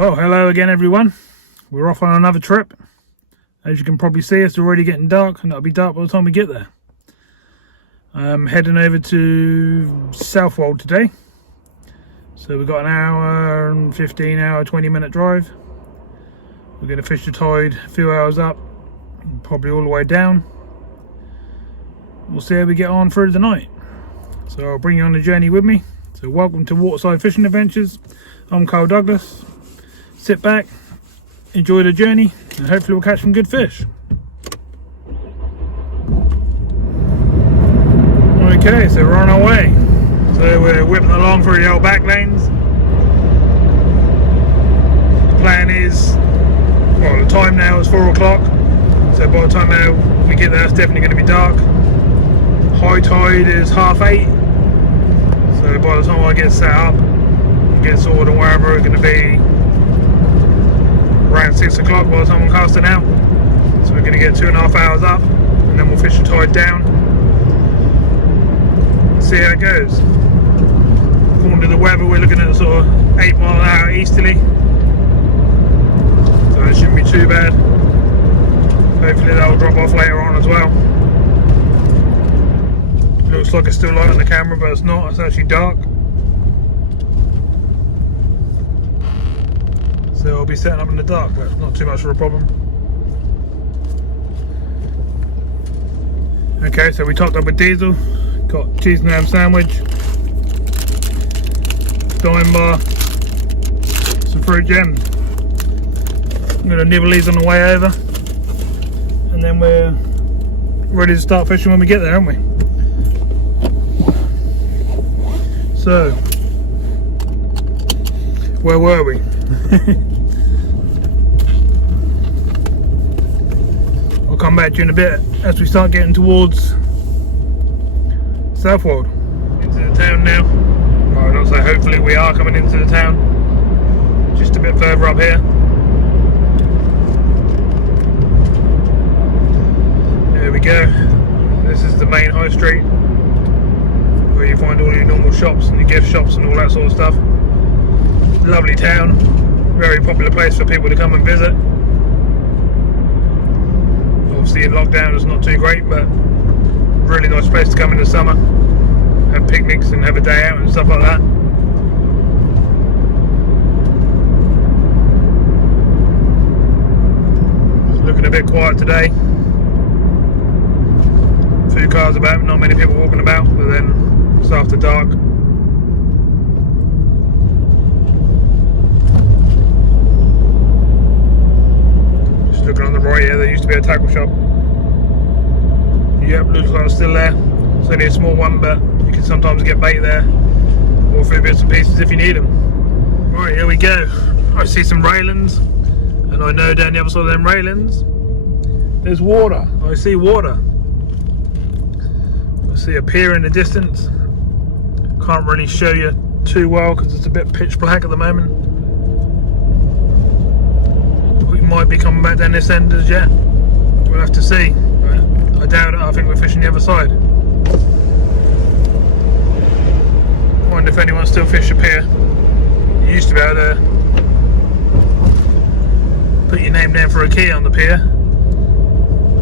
Well, hello again everyone. We're off on another trip. As you can probably see, it's already getting dark, and it'll be dark by the time we get there. I'm heading over to Southwold today. So we've got an hour and 20-minute drive. We're going to fish the tide a few hours up, probably all the way down. We'll see how we get on through the night. So I'll bring you on the journey with me. So welcome to Waterside Fishing Adventures. I'm Carl Douglas. Sit back, enjoy the journey, and hopefully we'll catch some good fish. Okay, so we're on our way. So we're whipping along through the old back lanes. The plan is, well, the time now is 4 o'clock. So by the time now we get there, it's definitely going to be dark. High tide is 8:30. So by the time I get set up, get sorted and wherever we're going to be around 6 o'clock by the time I'm casting out. So we're going to get 2.5 hours up, and then we'll fish the tide down. See how it goes. According to the weather, we're looking at sort of 8 mile an hour easterly, so it shouldn't be too bad. Hopefully that'll drop off later on as well. Looks like it's still light on the camera, but it's not. It's actually dark. So I'll be setting up in the dark, but not too much of a problem. Okay, so we topped up with diesel. Got cheese and ham sandwich, dime bar, some fruit gems. I'm going to nibble these on the way over, and then we're ready to start fishing when we get there, aren't we? So, where were we? I'll come back to you in a bit as we start getting towards Southwold. Into the town now. Well, not so hopefully we are coming into the town. Just a bit further up here. There we go. This is the main high street, where you find all your normal shops and your gift shops and all that sort of stuff. Lovely town. Very popular place for people to come and visit. Obviously in lockdown it's not too great, but really nice place to come in the summer, have picnics and have a day out and stuff like that. It's looking a bit quiet today. A few cars about, not many people walking about, but then it's after dark. Just looking on the right here, there used to be a tackle shop. Yep, looks like it's still there. It's only a small one, but you can sometimes get bait there, or a few bits and pieces if you need them. Right, here we go. I see some railings, and I know down the other side of them railings there's water. I see water. I see a pier in the distance. Can't really show you too well because it's a bit pitch black at the moment. We might be coming back down this end as yet. We'll have to see. I doubt it. I think we're fishing the other side. Wonder if anyone still fish a pier. You used to be able to put your name down for a key on the pier,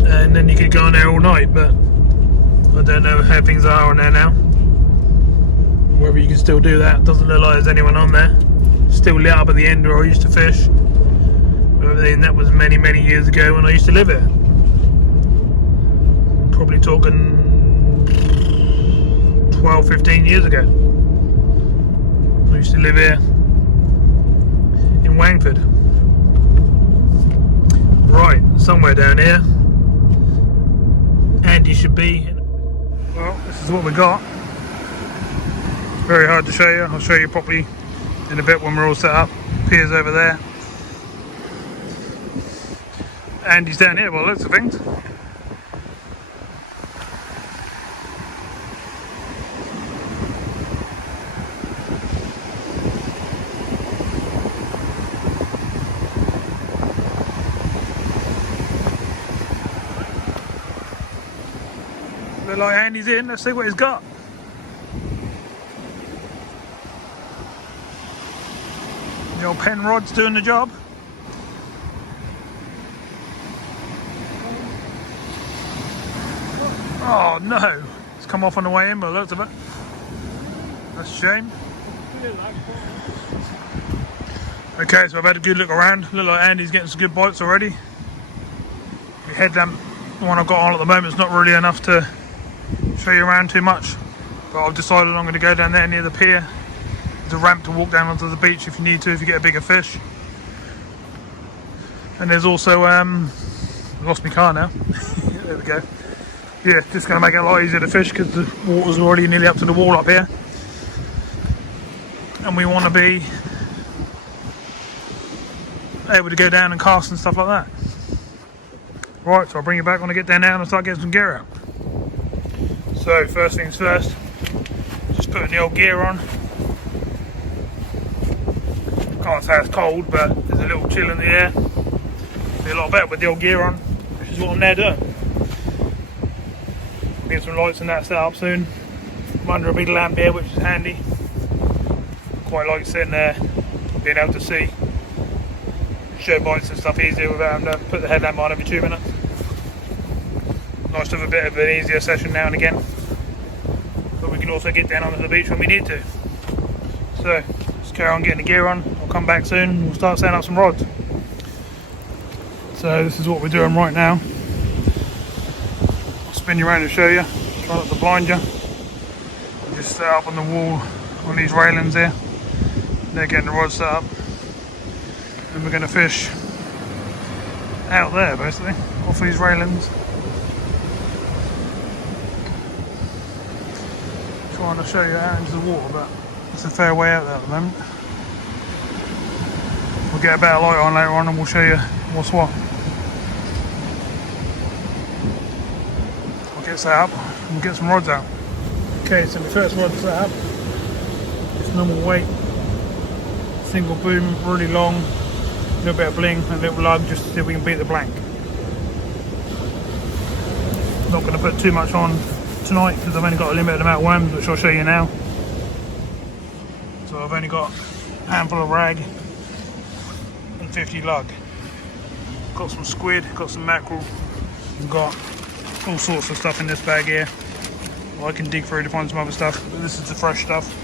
and then you could go on there all night, but I don't know how things are on there now. Whether you can still do that, doesn't look like there's anyone on there. Still lit up at the end where I used to fish. But then that was many years ago when I used to live here. Probably talking 12-15 years ago. I used to live here in Wangford. Right, somewhere down here. Andy should be. Well, this is what we got. Very hard to show you. I'll show you properly in a bit when we're all set up. Pier's over there. Andy's down here by the looks of things. Look like Andy's in. Let's see what he's got. Look, 'cause I The old pen rod's doing the job. Oh no, it's come off on the way in by the looks of it. That's a shame. Okay, so I've had a good look around. Look like Andy's getting some good bites already. The headlamp, the one I've got on at the moment, is not really enough to show you around too much. But I've decided I'm going to go down there near the pier. There's a ramp to walk down onto the beach if you need to, if you get a bigger fish. And there's also, I lost my car now. There we go. Yeah, just going to make it a lot easier to fish because the water's already nearly up to the wall up here. And we want to be able to go down and cast and stuff like that. Right, so I'll bring you back when I get down now and start getting some gear out. So first things first, just putting the old gear on. Can't say it's cold, but there's a little chill in the air. Be a lot better with the old gear on, which is what I'm there doing. I'll get some lights and that set up soon. I'm under a big lamp here, which is handy. Quite like sitting there, being able to see show bites and stuff easier without having to put the headlamp on every 2 minutes. Nice to have a bit of an easier session now and again, but we can also get down onto the beach when we need to. So just carry on getting the gear on. I'll come back soon and we'll start setting up some rods. So this is what we're doing right now. I'll spin you around to show you, try not to blind you. We'll just set up on the wall on these railings here. They're getting the rod set up. And we're going to fish out there basically, off these railings. Trying to show you out into the water, but it's a fair way out there at the moment. We'll get a better light on later on and we'll show you what's what. I'll get set up and we'll get some rods out. Okay, so the first rod set up. It's normal weight, single boom, really long, a little bit of bling and a little lug just to see if we can beat the blank. Not going to put too much on tonight because I've only got a limited amount of worms, which I'll show you now. So I've only got a handful of rag and 50 lug. Got some squid, got some mackerel, and got all sorts of stuff in this bag here. Well, I can dig through to find some other stuff, but this is the fresh stuff.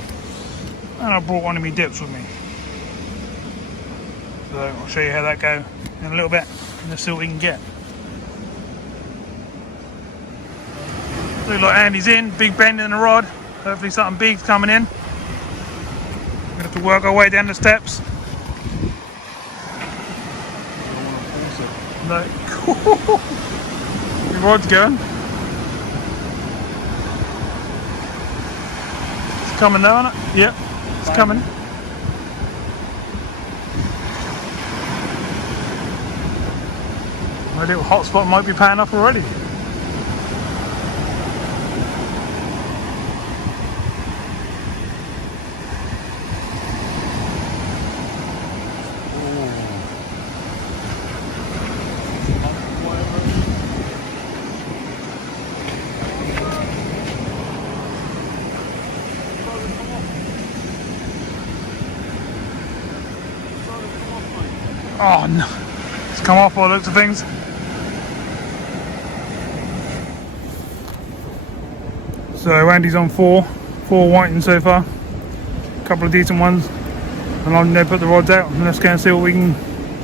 And I brought one of my dips with me. So I'll show you how that goes in a little bit and let's see what we can get. Look like Andy's in, big bend in the rod. Hopefully something big's coming in. We're gonna have to work our way down the steps. No. The rod's going. It's coming now, isn't it? Yep, it's coming. My little hotspot might be paying off already. Oh no, it's come off by the looks of things. So Andy's on four whiting so far, a couple of decent ones, and I'm going to put the rods out and let's go and see what we can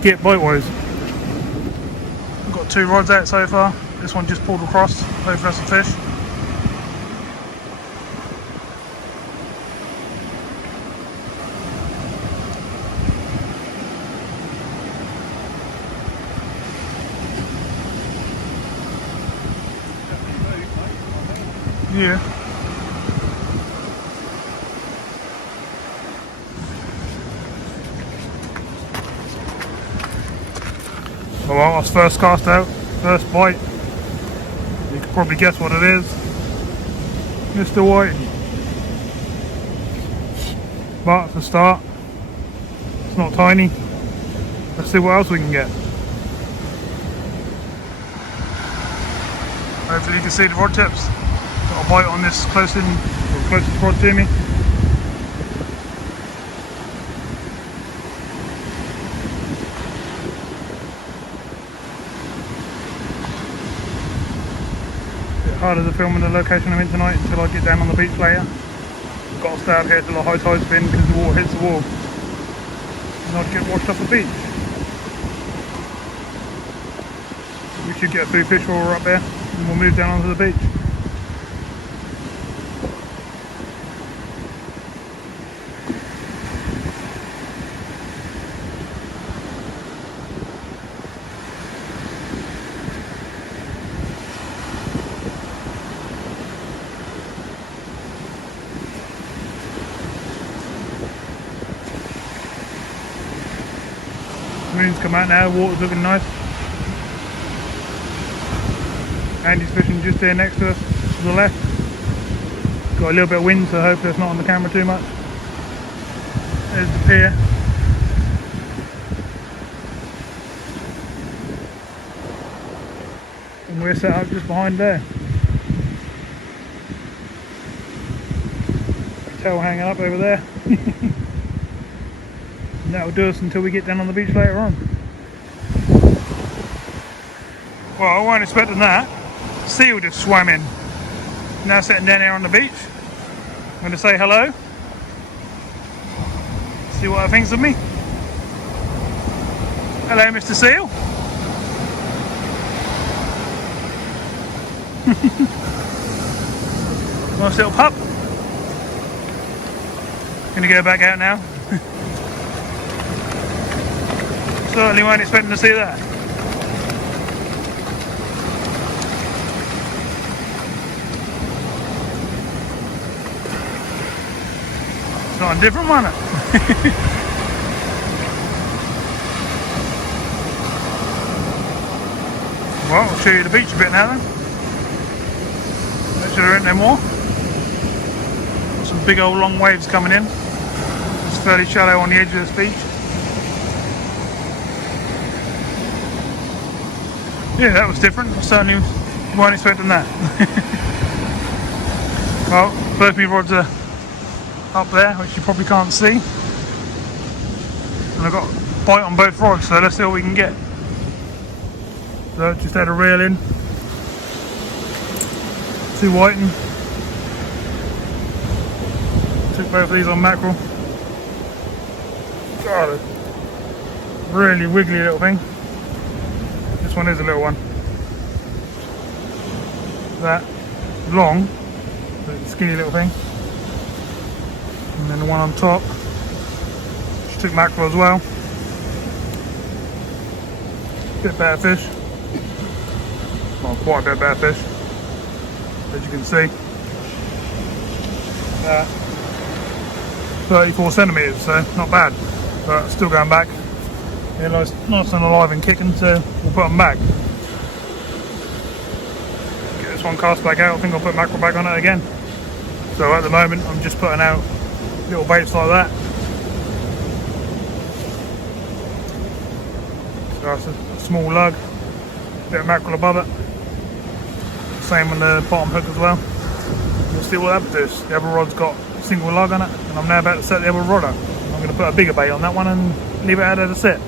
get bite wise. I've got 2 rods out so far, this one just pulled across, hopefully that's a fish. Yeah. Well, that's first cast out, first bite. You can probably guess what it is. Mr. White. But for a start, it's not tiny. Let's see what else we can get. Hopefully you can see the rod tips. Got a bite on this closest rod to me. harder to film in the location I'm in tonight until I get down on the beach later. I've got to stay out here till the high tide's been because the water hits the wall and I'd get washed off the beach. We should get a few fish while we're up there and we'll move down onto the beach. Moon's come out now, water's looking nice. Andy's fishing just there next to us to the left. Got a little bit of wind, so hopefully it's not on the camera too much. There's the pier. And we're set up just behind there. Tail hanging up over there. And that'll do us until we get down on the beach later on. Well, I wasn't expecting that. Seal just swam in. Now sitting down here on the beach. I'm going to say hello. See what it thinks of me. Hello, Mr. Seal. Nice little pup. Going to go back out now. Certainly weren't expecting to see that. It's not different, wasn't it? Well, I'll show you the beach a bit now then. Make sure there ain't no more. Got some big old long waves coming in. It's fairly shallow on the edge of this beach. Yeah, that was different. I certainly weren't expecting that. Well, both my rods are up there, which you probably can't see. And I've got a bite on both rods, so let's see what we can get. So just had a reel in. 2 whiting. Took both of these on mackerel. God, a really wiggly little thing. This one is a little one. That long, but skinny little thing. And then the one on top, she took mackerel as well. Bit better fish. Well, quite a bit better fish, as you can see. 34 centimetres, so not bad, but still going back. Yeah, nice and alive and kicking, so we'll put them back. Get this one cast back out. I think I'll put mackerel back on it again. So at the moment I'm just putting out little baits like that. So that's a small lug, bit of mackerel above it. Same on the bottom hook as well. We'll see what happens to this. The other rod's got a single lug on it, and I'm now about to set the other rod up. I'm going to put a bigger bait on that one and leave it out there to sit.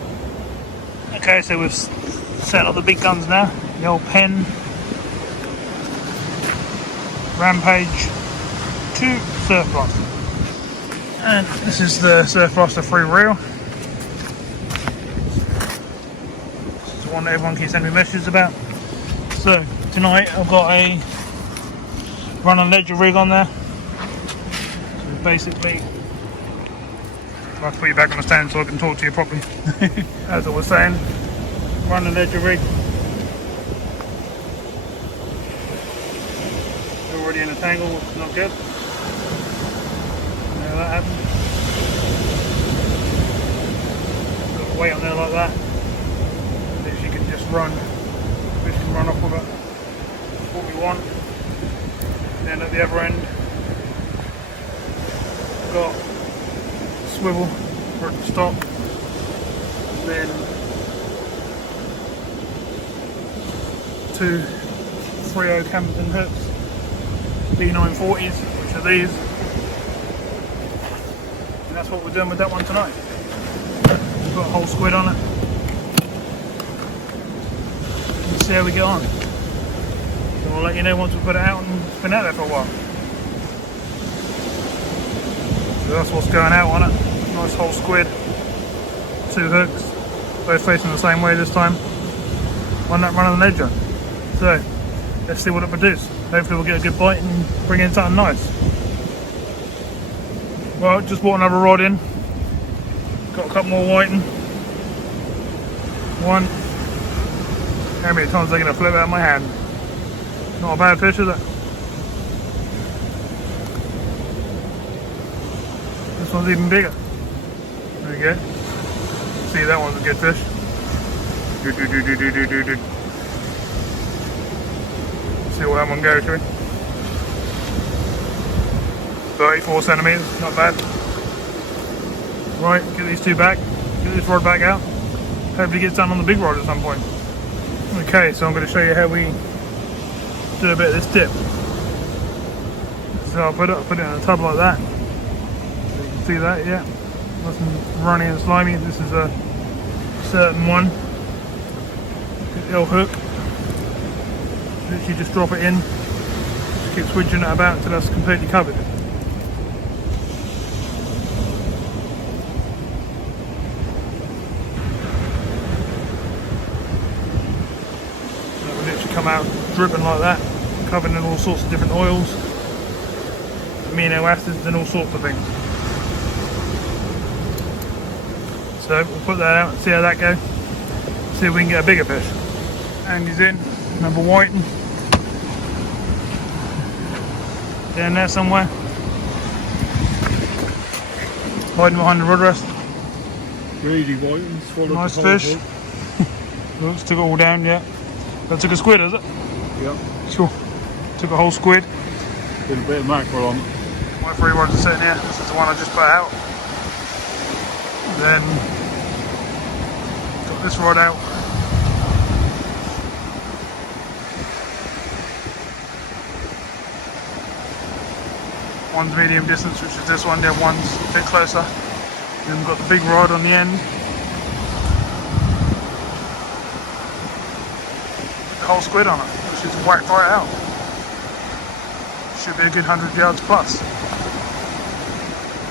Okay, so we've set up the big guns now. The old Penn Rampage 2 Surf Blaster. And this is the Surf Blaster 3 reel. This is the one that everyone keeps sending me messages about. So tonight I've got a run and ledger rig on there. So basically, I'll have to put you back on the stand so I can talk to you properly. As I was saying, run and ledger rig. Already in a tangle, which is not good. There that happened. Got the weight on there like that. And if you can just run, fish can run off with it. That's what we want. And then at the other end, we've got swivel for it to stop. Then 2 3/0 Camberton hooks, B940s, which are these. And that's what we're doing with that one tonight. We've got a whole squid on it. Let's see how we get on. So we'll let you know once we put it out and it's been out there for a while. So that's what's going out on it. Nice whole squid. 2 hooks. Both facing the same way this time. One that running the edge on. So let's see what it produces. Hopefully we'll get a good bite and bring in something nice. Well, just bought another rod in. Got a couple more whiting. One. How many times are they going to flip out of my hand? Not a bad fish, is it? This one's even bigger. There we go. See, that one's a good fish. See where that one goes, shall we? 34 centimetres, not bad. Right, get these 2 back. Get this rod back out. Hopefully get something on the big rod at some point. Okay, so I'm going to show you how we do a bit of this dip. So I'll put it in a tub like that. So you can see that, yeah. Nothing runny and slimy. This is a certain one. It'll hook. Literally just drop it in. Just keep switching it about until that's completely covered. That will literally come out dripping like that, covered in all sorts of different oils, amino acids and all sorts of things. So we'll put that out and see how that goes. See if we can get a bigger fish. And he's in, number whiting. Down there somewhere. Hiding behind the rod rest. Greedy whitings. Nice fish. Oops, took it all down, yeah. That took a squid, is it? Yep. Sure. Took a whole squid. Did a bit of mackerel on it. My 3 rods are sitting here. This is the one I just put out. Then got this rod out. One's medium distance, which is this one. The other one's a bit closer. Then we've got the big rod on the end. The whole squid on it, which is whacked right out. Should be a good 100 yards plus.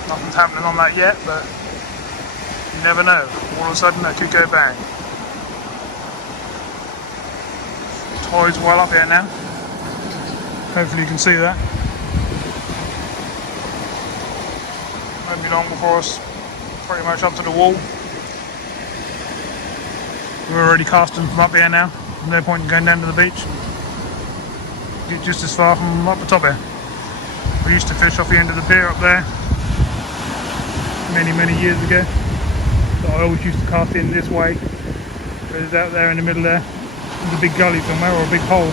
Nothing's happening on that yet, but you never know. All of a sudden that could go bang. Tide's well up here now. Hopefully you can see that. Won't be long before us pretty much up to the wall. We're already casting from up here now. No point in going down to the beach. Get just as far from up the top here. We used to fish off the end of the pier up there many years ago. So I always used to cast in this way. It was out there in the middle there. There's a big gully somewhere or a big hole.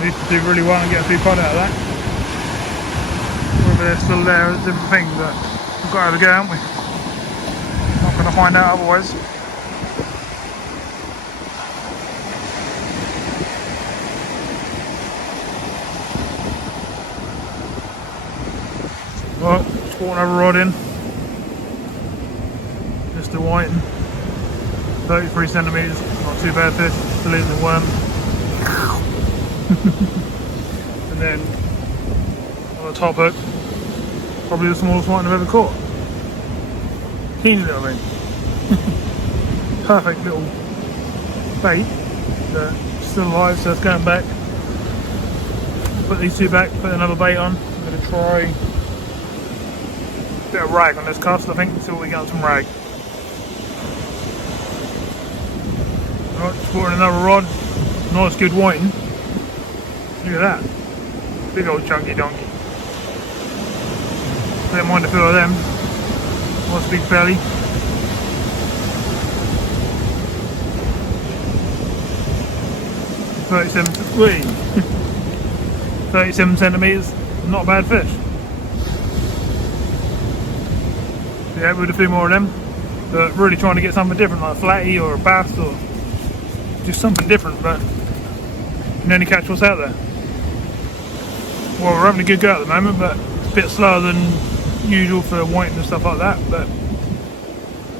We used to do really well and get a few cod out of that. Whether they're still there is a different thing, but we've got to have a go, haven't we? Not going to find out otherwise. Right, just brought another rod in. Just a whiting. 33 centimetres, not too bad fish, still eating the worm. And then on the top hook, probably the smallest whiting I've ever caught. Teeny little thing. Perfect little bait, still alive, so it's going back. Put these 2 back, put another bait on. I'm going to try a bit of rag on this cast, I think, see what we get on some rag. Right, just brought in another rod. Nice good whiting. Look at that. Big old chunky donkey. Don't mind a few of them. Nice big belly. Wait. 37 centimetres. Not a bad fish. Yeah, with a few more of them. But really trying to get something different, like a flatty or a bass or just something different, but you can only catch what's out there. Well, we're having a good go at the moment, but it's a bit slower than usual for whiting and stuff like that, but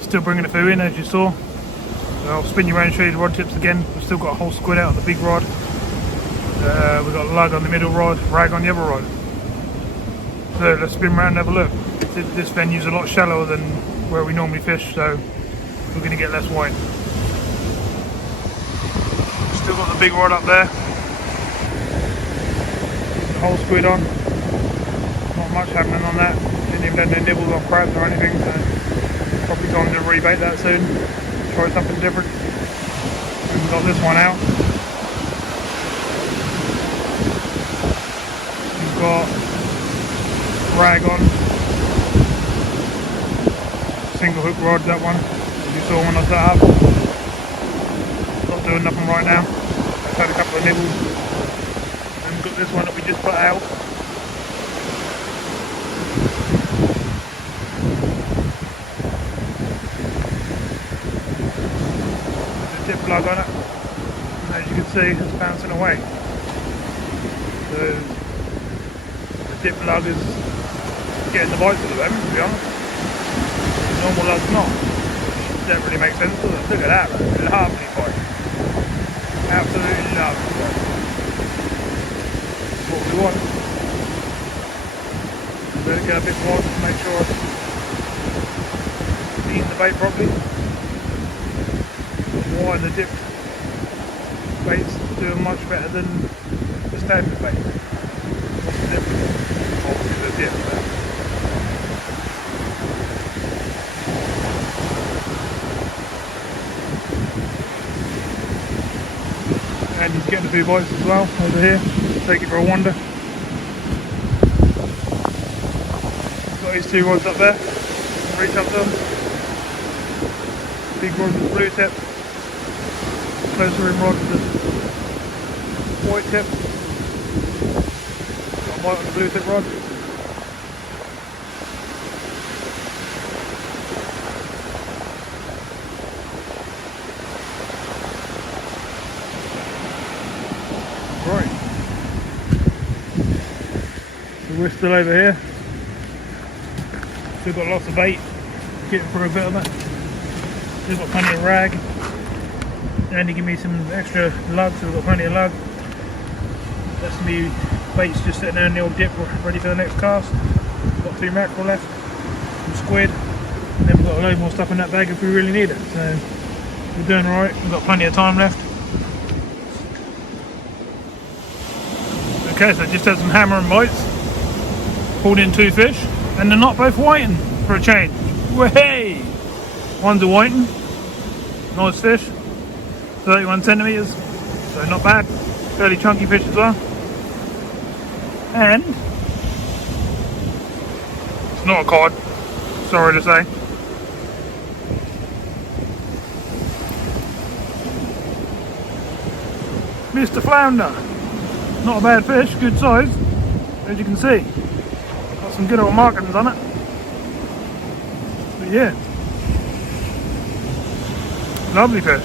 still bringing a few in, as you saw. So I'll spin you around and show you the rod tips again. We've still got a whole squid out on the big rod. We've got lug on the middle rod, rag on the other rod. So let's spin around and have a look. This venue's a lot shallower than where we normally fish, so we're going to get less white. Still got the big rod up there. The whole squid on. Not much happening on that. Didn't even have no nibbles on crabs or anything, so probably time to rebait that soon. Try something different. We've got this one out. We've got rag on. Single hook rod, that one. As you saw when I set up. Not doing nothing right now. I've had a couple of nibbles. And we've got this one that we just put out. There's a dip plug on it. And as you can see, it's bouncing away. So the dip plug is getting the bites at the moment, to be honest. The normal lug's not. Which don't really make sense, does it? Look at that, it's a halfpenny bite. Absolutely lovely. That's what we want. Better get a bit more to make sure it's eating the bait properly. Why the dip bait's doing much better than the standard bait. What's the difference? Obviously the dip. And he's getting a few bites as well over here. Take it for a wander. Got his two rods up there. Reach up to them. Big rod with the blue tip. Closer in rod with the white tip. Got a bite on the blue tip rod. Right. So we're still over here. Still got lots of bait. Getting for a bit of it. Still got plenty of rag. And he give me some extra lug, so we've got plenty of lug. That's some new baits just sitting there in the old dip, ready for the next cast. Got 2 mackerel left, some squid, and then we've got a load more stuff in that bag if we really need it. So we're doing alright, we've got plenty of time left. Okay, so just had some hammer and bites. Pulled in 2 fish, and they're not both whiting for a change. Way! One's a whiting, nice fish, 31 centimetres, so not bad. Fairly chunky fish as well. And it's not a cod, sorry to say. Mr. Flounder. Not a bad fish, good size, as you can see. Got some good old markings on it. But yeah, lovely fish.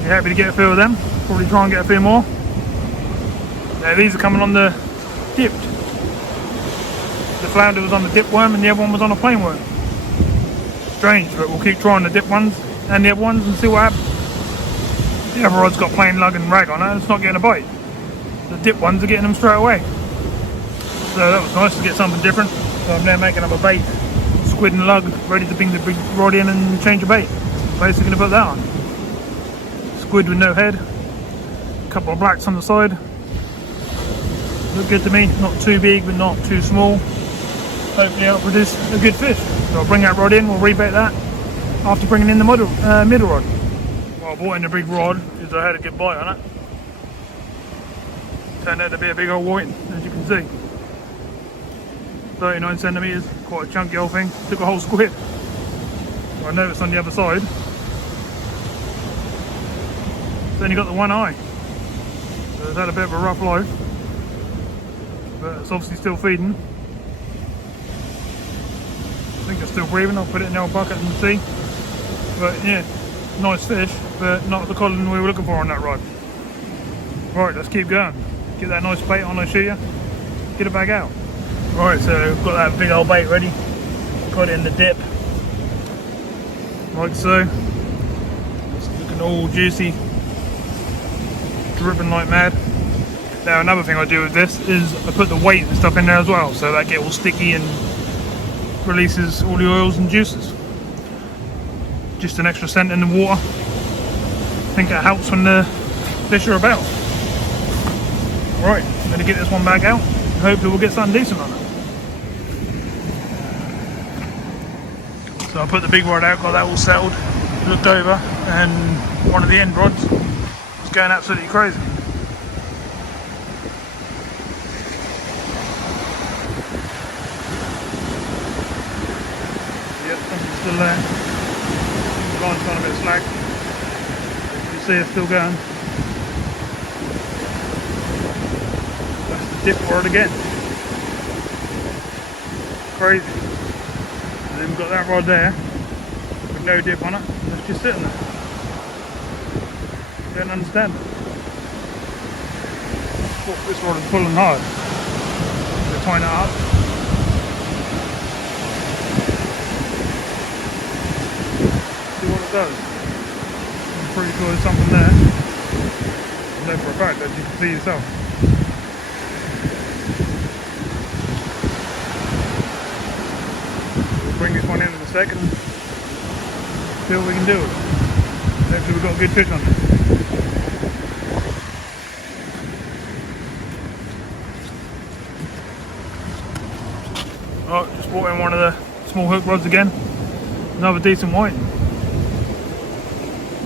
You're happy to get a few of them. Probably try and get a few more. Now these are coming on the dipped. The flounder was on the dip worm and the other one was on a plain worm. Strange, but we'll keep trying the dip ones and the other ones and see what happens. The other rod's got plain lug and rag on it and it's not getting a bite. The dip ones are getting them straight away. So that was nice to get something different. So I'm now making up a bait, squid and lug, ready to bring the big rod in and change the bait. Basically going to put that on. Squid with no head, a couple of blacks on the side. Look good to me, not too big but not too small. Hopefully I'll produce a good fish. So I'll bring that rod in, we'll rebait that after bringing in the middle rod. Well, I brought in the big rod because I had a good bite on it. Turned out to be a big old whiting, as you can see. 39 centimetres, quite a chunky old thing. Took a whole squid. I noticed on the other side, it's only got the one eye. So it's had a bit of a rough life. But it's obviously still feeding. I think it's still breathing. I'll put it in the old bucket and see. But yeah, nice fish, but not the codling we were looking for on that rod. Right, let's keep going. Get that nice bait on, I show you. Get it back out. Right, so we've got that big old bait ready. Got it in the dip. Like so. It's looking all juicy. Dripping like mad. Now another thing I do with this is I put the weight and stuff in there as well, so that get all sticky and releases all the oils and juices. Just an extra scent in the water. I think it helps when the fish are about. Right, I'm going to get this one back out. Hopefully we'll get something decent on it. So I put the big rod out, got that all settled, looked over, and one of the end rods was going absolutely crazy. Yep, something's still there. The line's gone a bit slack. You can see it's still going. That's the dip rod again. Crazy. And then we've got that rod there with no dip on it. It's just sitting there. Don't understand it. Oh, this rod is pulling hard. They're tying it up. See what it does. I'm pretty sure there's something there. I know for a fact, as you can see yourself. We'll bring this one in a second. See what we can do. Hopefully we've got a good fish on it. Oh, just brought in one of the small hook rods again. Another decent white.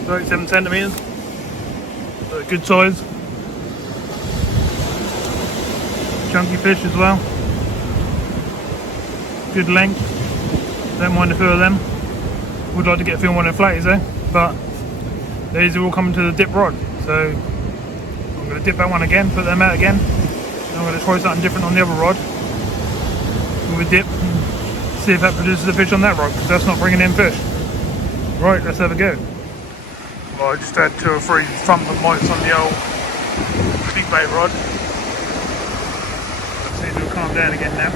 37 centimetres. So good size. Chunky fish as well. Good length. Don't mind a few of them. Would like to get a few more on the flatties though, but these are all coming to the dip rod. So I'm going to dip that one again, put them out again. And I'm going to try something different on the other rod with a dip and see if that produces a fish on that rod, because that's not bringing in fish. Right, let's have a go. Well, I just had 2 or 3 front bites on the old big bait rod. Seems to have calmed down again now.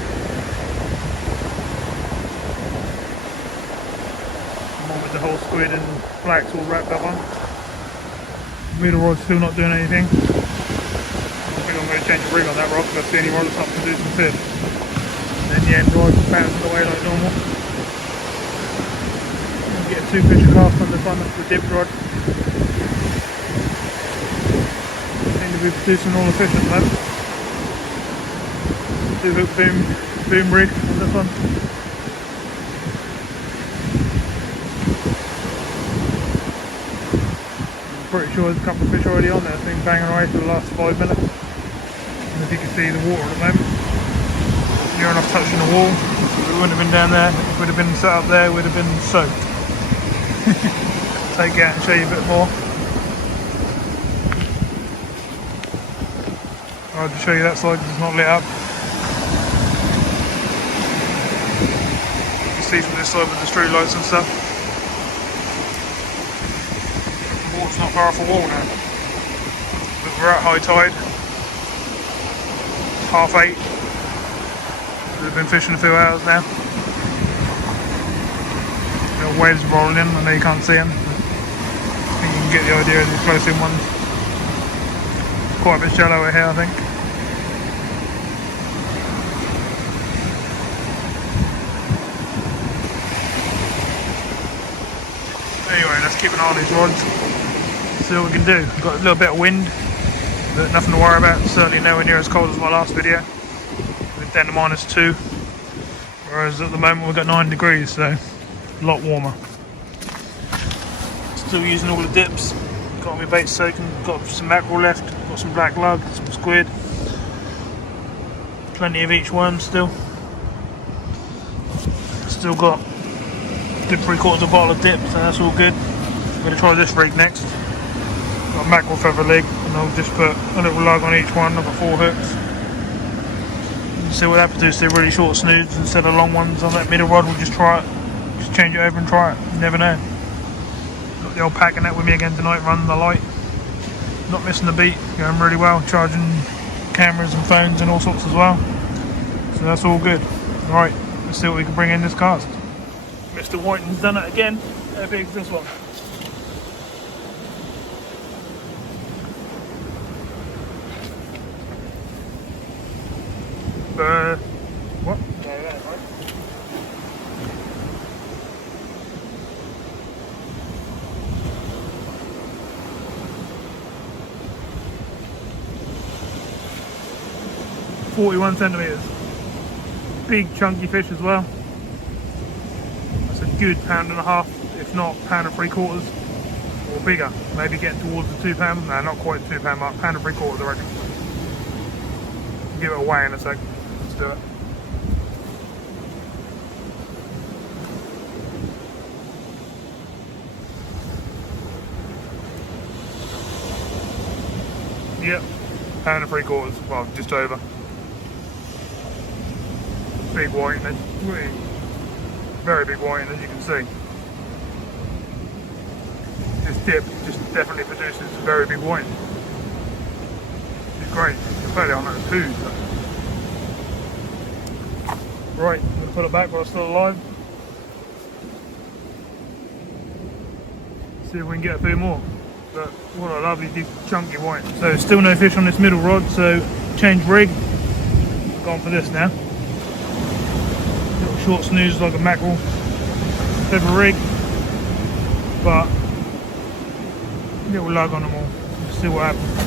One with the whole squid and blacks all wrapped up on. Middle rod's still not doing anything. I think I'm going to change the rig on that rod because that's the only rod that's not producing fish. Then the end rod bouncing away like normal. And get 2 fish cast on the front of the dip rod. Seem to be producing all the fish at the moment. 2 hook boom rig on this one. I'm pretty sure there's a couple of fish already on there. It's been banging away for the last 5 minutes. And as you can see, the water at the moment, near enough touching the wall. We wouldn't have been down there. If we'd have been set up there, we'd have been soaked. Take it out and show you a bit more. I'll just show you that side because it's not lit up. You can see from this side with the street lights and stuff. The water's not far off the wall now. But we're at high tide. 8:30. We've been fishing a few hours now. The waves rolling in. I know you can't see them. I think you can get the idea of the close in ones. Quite a bit shallower here, I think. Anyway, let's keep an eye on these rods. See what we can do. We've got a little bit of wind, but nothing to worry about. Certainly nowhere near as cold as my last video. We're down to -2, whereas at the moment we've got 9 degrees, so a lot warmer. Still using all the dips. Got my bait soaking, got some mackerel left, got some black lug, some squid. Plenty of each worm still. Still got a good 3/4 of a bottle of dip, so that's all good. I'm going to try this rig next. Got a mackerel feather leg, and I'll just put a little lug on each one. I've got 4 hooks. See what that produces. They're really short snoods instead of long ones on that middle rod. We'll just try it, just change it over and try it. You never know. Got the old packing net with me again tonight, running the light. Not missing the beat, going really well. Charging cameras and phones and all sorts as well. So that's all good. Right, let's see what we can bring in this cast. Mr. Whiting's done it again. How big's this one? What? Yeah, that, right? £41cm. Big chunky fish as well. That's a good £1.5, if not £1.75 or bigger. Maybe getting towards the £2. No, not quite the £2 mark. £1.75 I reckon. Give it away in a sec. Let's do it. Yep, £1.75. Well, just over. Big whiting, very big whiting, as you can see. This dip just definitely produces very big whiting. It's great. It's fairly on those twos. Right, I'm going to put it back while it's still alive. See if we can get a few more. But what a lovely deep chunky white. So still no fish on this middle rod, so change rig. Gone for this now. Little short snooze like a mackerel. Bit of a rig, but little lug on them all. Let's see what happens.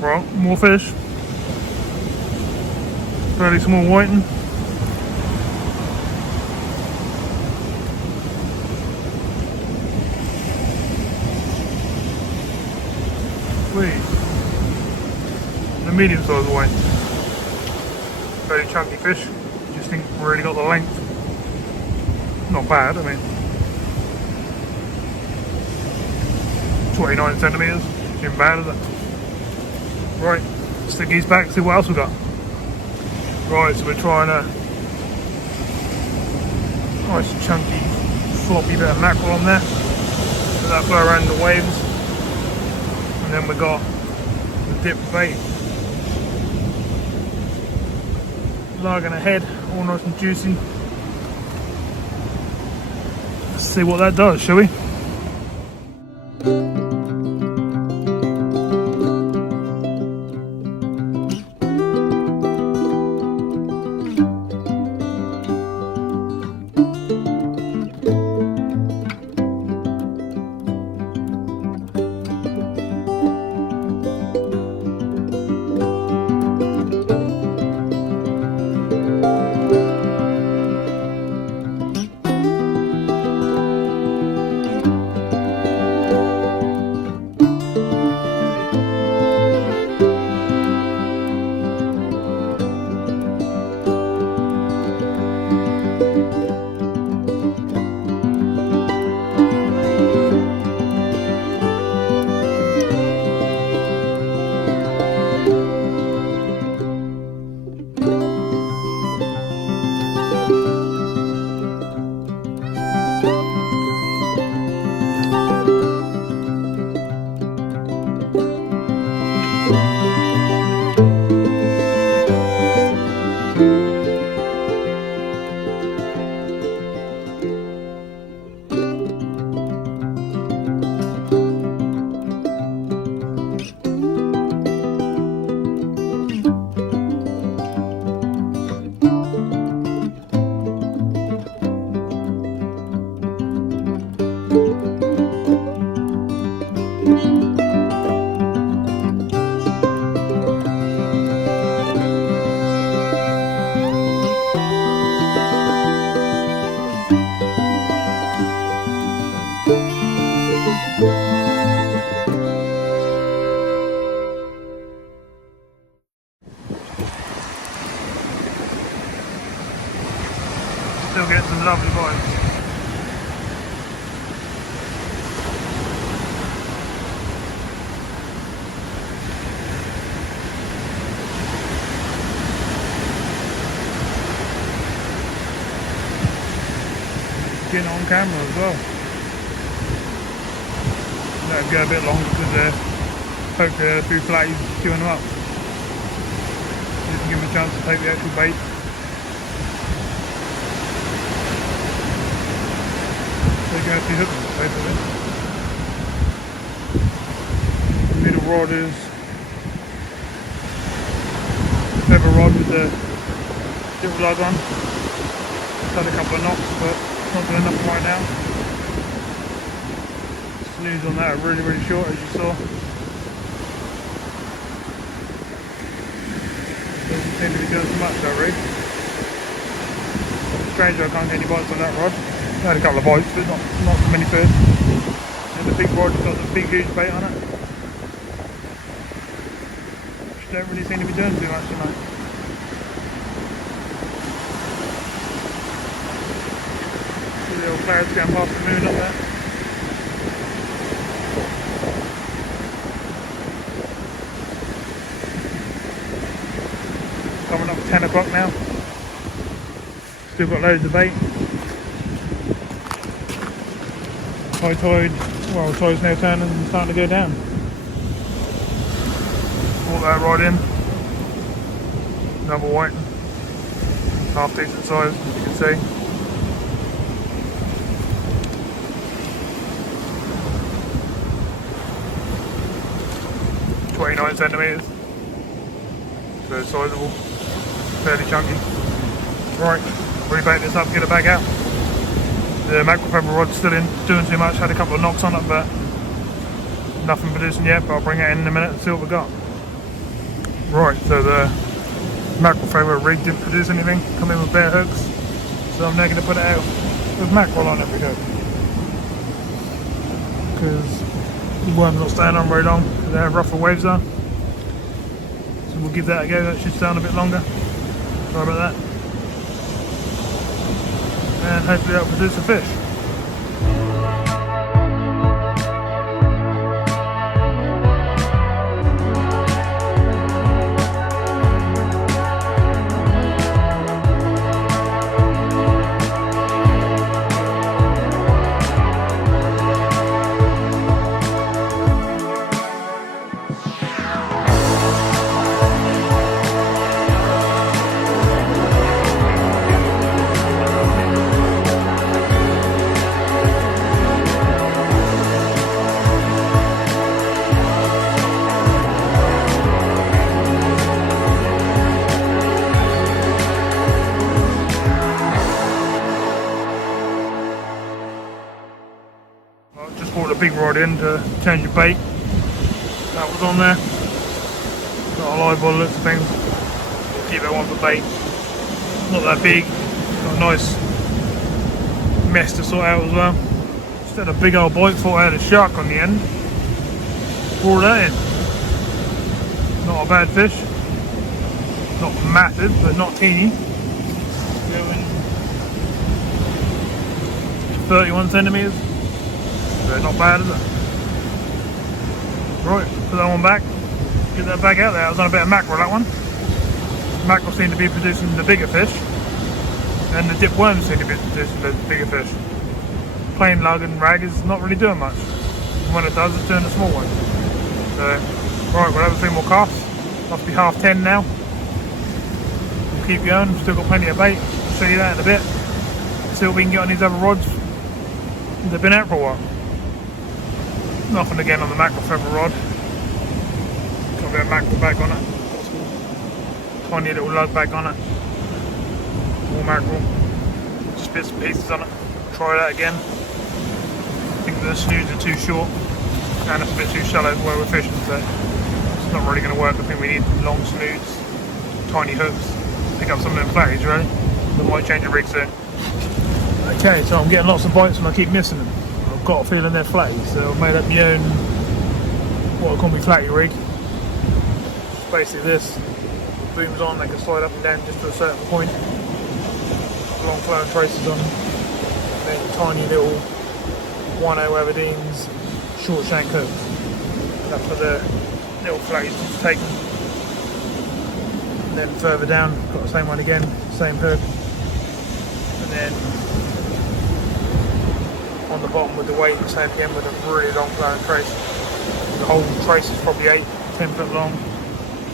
Right, more fish. Fairly small whiting. And a medium sized white. Very chunky fish. Just think we've really got the length. Not bad, I mean. 29cm. Isn't bad, is it? Right, stick these back, see what else we got. Right, so we're trying a nice chunky floppy bit of mackerel on there. Let that flow around the waves. And then we got the dip bait. Lagging ahead, all nice and juicy. Let's see what that does, shall we? Still getting some lovely bites. Getting on camera as well. Let them go a bit longer because hopefully a few flatties queuing them up. Just to give them a chance to take the actual bait. They can actually hook them basically. The middle rod is feather rod with the little lug on. Had a couple of knocks, but not doing nothing right now. Sleeves on that are really short, as you saw. Doesn't seem to be doing so much though, really. Strange I can't get any bites on that rod. I had a couple of bites, but not so many fish. And the big rod's got the big huge bait on it. Which don't really seem to be doing too much tonight. See the little clouds going past the moon up there. Coming up at 10 o'clock now. Still got loads of bait. High tide, well the tide's now turning and starting to go down. Brought that right in. Another white. Half decent size, as you can see. .29 centimetres. Very sizable. Fairly chunky. Right, rebait this up, get it back out. The mackerel feather rod's still in, doing too much, had a couple of knocks on it, but nothing producing yet, but I'll bring it in a minute and see what we got. Right, so the mackerel feather rig didn't produce anything, come in with bare hooks, so I'm now going to put it out with mackerel on every hook. Because the worm's not staying on very long, because they have rougher waves on. So we'll give that a go, that should stay on a bit longer. Sorry about that. And hopefully that'll produce a fish. Brought a big rod in to change your bait. That was on there. Got a live by the looks of things. Keep that one for bait. Not that big. Got a nice mess to sort out as well. Just had a big old bite, thought I had a shark on the end. Brought that in. Not a bad fish. Not massive, but not teeny. Going 31 centimetres. So not bad, is it? Right, put that one back. Get that back out there. I was on a bit of mackerel, that one. Mackerel seem to be producing the bigger fish. And the dip worms seem to be producing the bigger fish. Plain lug and rag is not really doing much. And when it does, it's doing the small one. So, right, we'll have a few more casts. Must be 10:30 now. We'll keep going. Still got plenty of bait. I'll show you that in a bit. See what we can get on these other rods. They've been out for a while. Nothing again on the mackerel feather rod. Got a bit of mackerel back on it. Tiny little lug back on it. More mackerel. Just bits and pieces on it. Try that again. I think the snoods are too short and it's a bit too shallow where we're fishing, so it's not really going to work. I think we need long snoods, tiny hooks. Pick up some of them flatties, really. We might change the rig soon. Okay, so I'm getting lots of bites and I keep missing them. I've got a feeling they're flatties, so I've made up my own, what I call my flatty rig. It's basically this. Booms on, they can slide up and down just to a certain point. long flowing traces on them. And then tiny little 1/0 Aberdeens short shank hook. That's for the little flatties to take them. And then further down, got the same one again, same hook. And then on the bottom with the weight, same again with a really long flowing trace. The whole trace is probably 8-10 foot long.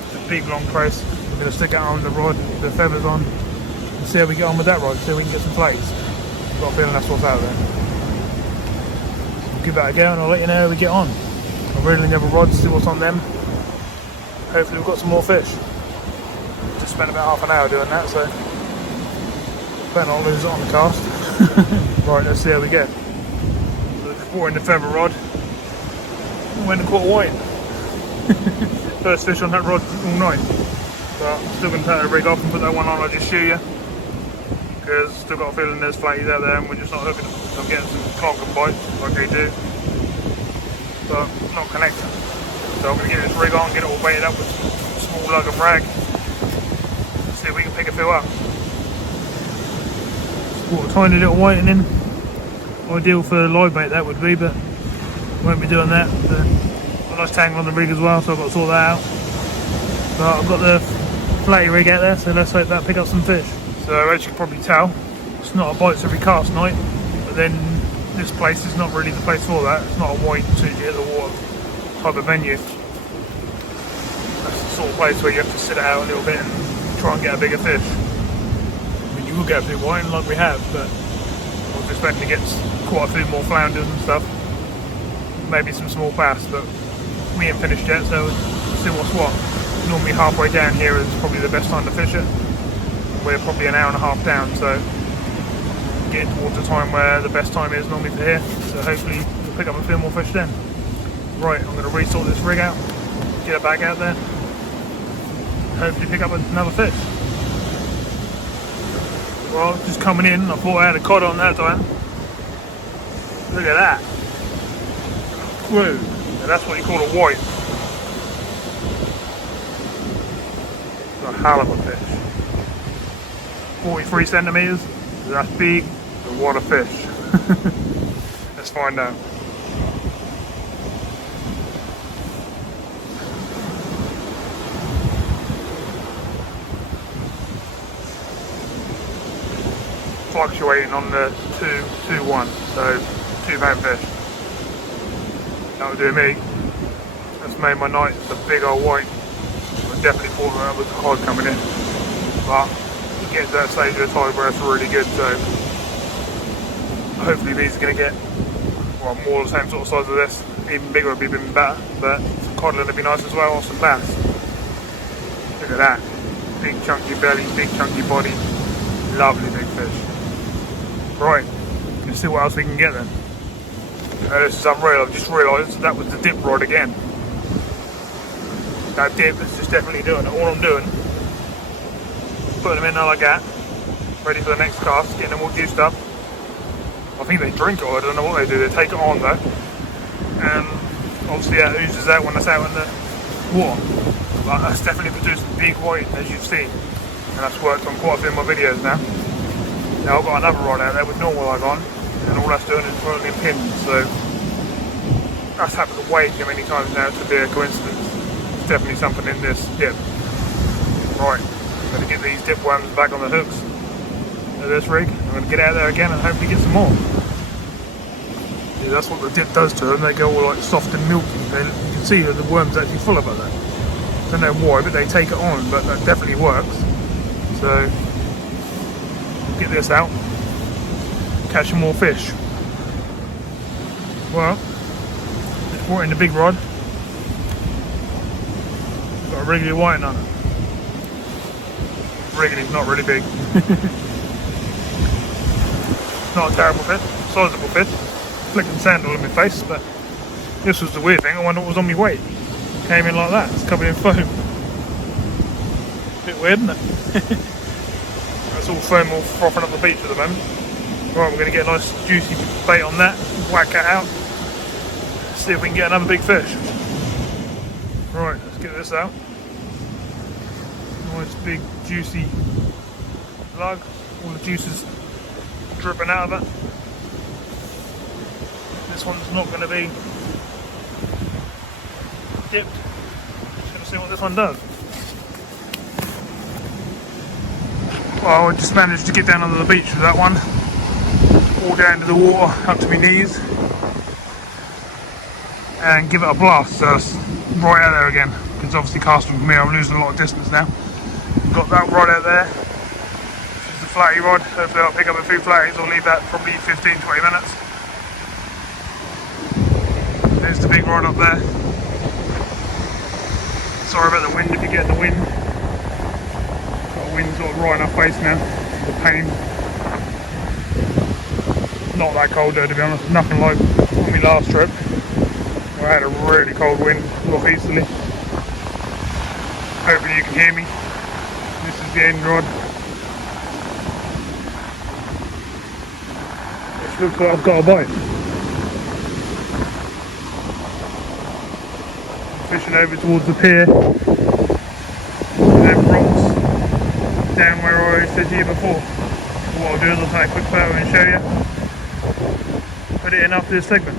It's a big long trace. I'm going to stick it on the rod with the feathers on and see how we get on with that rod, see if we can get some flatties. I've got a feeling that's what's out there. So we'll give that a go and I'll let you know how we get on. I'll reel in the other rods, see what's on them. Hopefully we've got some more fish. Just spent about half an hour doing that, so better not lose it on the cast. Right, let's see how we get. So just brought in the feather rod and went and caught a white. First fish on that rod all night. But I'm still going to take the rig off and put that one on. I'll just show you, because still got a feeling there's flatties out there and we're just not hooking them. So I'm getting some clonk and bites like they do, but not connecting. So I'm going to get this rig on, get it all baited up with some small lug and rag, see if we can pick a few up. Brought a tiny little whiting in. Ideal for live bait that would be, but won't be doing that. Got a nice tangle on the rig as well, so I've got to sort that out. But I've got the flatty rig out there, so let's hope that pick up some fish. So as you can probably tell, it's not a bites every cast night, but then this place is not really the place for that. It's not a white until you hit the water type of venue. That's the sort of place where you have to sit it out a little bit and try and get a bigger fish. I mean, you will get a few white like we have, but I was expecting to get quite a few more flounders and stuff. Maybe some small bass, but we ain't finished yet, so we'll see what's what. Normally halfway down here is probably the best time to fish it. We're probably an hour and a half down, so getting towards the time where the best time is normally for here. So hopefully we'll pick up a few more fish then. Right, I'm going to resort this rig out, get it back out there, hopefully pick up another fish. Well, just coming in, I thought I had a cod on that time. Look at that. Whoa, now that's what you call a white. It's a hell of a fish. 43 centimetres, that's big, but what a fish. Let's find out. Fluctuating on the 2-1, so 2 pound fish. That'll do me. That's made my night. It's a big old white. I definitely thought that was a cod coming in, but it gets to that stage of the tide where it's really good, so hopefully these are going to get more the same sort of size as this. Even bigger would be even better, but some codling would be nice as well, or some bass. Look at that. Big chunky belly, big chunky body, lovely big fish. Right, let's see what else we can get then. This is unreal, I've just realised that was the dip rod again. That dip is just definitely doing it. All I'm doing, putting them in there like that, ready for the next cast, getting them all juiced up. I think they drink it, or I don't know what they do, they take it on though. And obviously that oozes out when it's out in the water. But that's definitely produced a big white, as you've seen. And that's worked on quite a few of my videos now. Now I've got another rod out there with normal lag on, and all that's doing is pulling in pins, so that's happened way too many times now to be a coincidence. There's definitely something in this dip. Right, I'm going to get these dip worms back on the hooks of this rig. I'm going to get out there again and hopefully get some more. Yeah, that's what the dip does to them, they go all like soft and milky. You can see that the worm's actually full of it there. I don't know why, but they take it on, but that definitely works. So get this out, catch some more fish. Well, just brought in the big rod, got a regular whiting on it. Regular's not really big. Not a terrible fish, sizable fish. Flicking sandal in my face, but this was the weird thing, I wonder what was on my weight. Came in like that, it's covered in foam. Bit weird, isn't it? It's all foam all frothing up the beach at the moment. Right, we're going to get a nice juicy bait on that, whack that out, see if we can get another big fish. Right, let's get this out. Nice big juicy lug, all the juices dripping out of it. This one's not going to be dipped. Just going to see what this one does. Well, I just managed to get down onto the beach with that one. All down to the water, up to my knees. And give it a blast, so it's right out there again. Because obviously casting from here, I'm losing a lot of distance now. Got that rod out there. This is the flatty rod. Hopefully I'll pick up a few flatties. I'll leave that probably 15-20 minutes. There's the big rod up there. Sorry about the wind if you get the wind. Got the wind sort of right in our face now. The pain. Not that cold though, to be honest. Nothing like on my last trip. I had a really cold wind northeasterly. Hopefully you can hear me. This is the end rod. It looks like I've got a bite. Fishing over towards the pier. Them rocks down where I said to you before. What I'll do is I'll take a quick photo and show you. Put it in after this segment.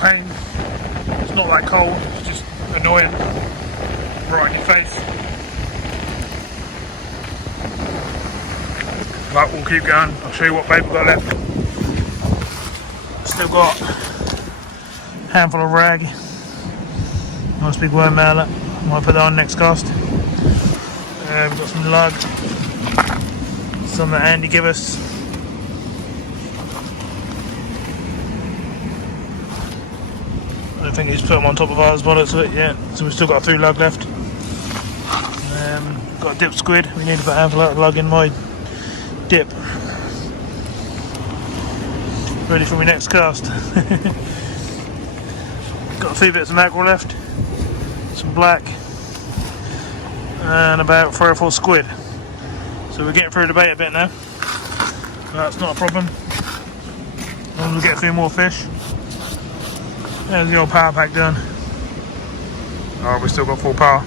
Pain. It's not that cold, it's just annoying. Right in your face. But we'll keep going. I'll show you what bait we've got left. Still got a handful of rag. Nice big worm mallet. Might put that on next cast. We've got some lug. Some that Andy gave us. I don't think he's put them on top of ours by the looks of it yet, so we've still got a few lug left. Got a dip squid, we need to put a handful of lug in my dip. Ready for my next cast. Got a few bits of mackerel left, some black, and about 3 or 4 squid. So we're getting through the bait a bit now. That's not a problem. As long as we get a few more fish. There's the old power pack done. Oh, we've still got full power.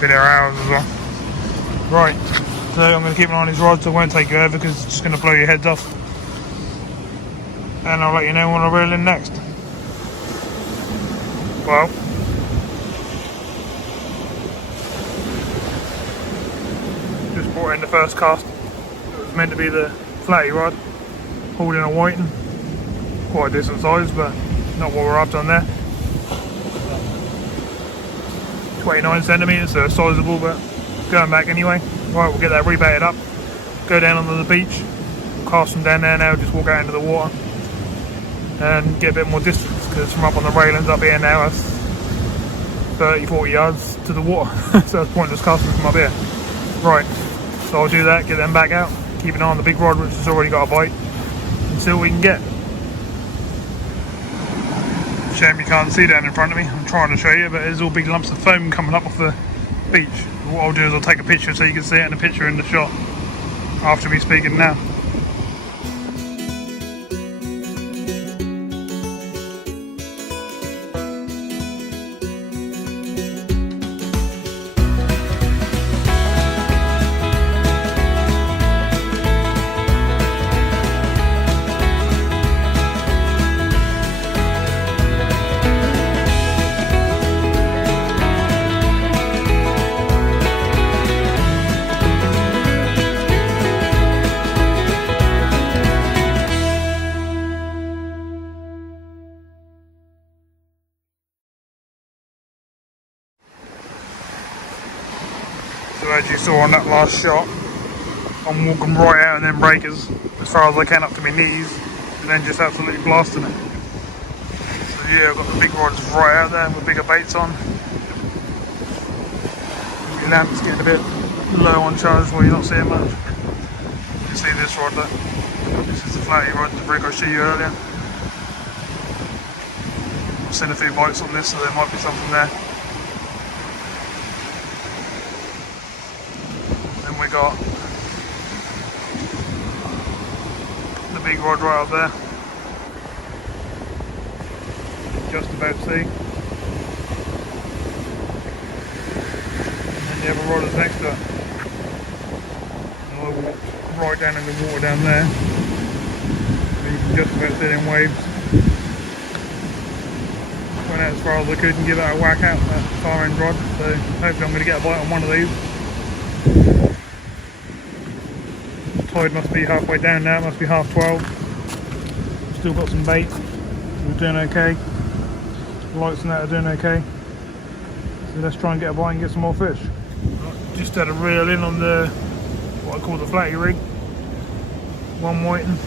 Been here hours as well. Right, so I'm going to keep an eye on these rods. I won't take you over because it's just going to blow your heads off. And I'll let you know when I reel in next. Well, just brought in the first cast. It was meant to be the flatty rod. Pulled in a whiting. Quite a decent size, but not what we're after on there. 29 centimetres, so sizable, but going back anyway. Right, we'll get that rebaited up, go down onto the beach, we'll cast them down there now, just walk out into the water and get a bit more distance, because from up on the railings up here now that's 30-40 yards to the water. So it's pointless casting from up here. Right, so I'll do that, get them back out, keep an eye on the big rod which has already got a bite, and see what we can get. Shame you can't see down in front of me. I'm trying to show you, but there's all big lumps of foam coming up off the beach. What I'll do is I'll take a picture so you can see it in the picture in the shot after me speaking now. saw on that last shot, I'm walking right out and then breakers as far as I can up to my knees, and then just absolutely blasting it. So yeah, I've got the big rods right out there with bigger baits on. My lamp's getting a bit low on charge where you're not seeing much. You can see this rod there. This is the flatty rod, the rig I showed you earlier. I've seen a few bites on this, so there might be something there. Then we got the big rod right up there. Just about see. And then the other rod is next to it. And I walked right down in the water down there. And you can just about see them waves. Went out as far as I could and give that a whack out that far end rod. So hopefully I'm going to get a bite on one of these. The tide must be halfway down now, it must be 12:30. Still got some bait. We're doing okay. Lights and that are doing okay. So let's try and get a bite and get some more fish. Just had a reel in on the what I call the flatty rig. One whiting.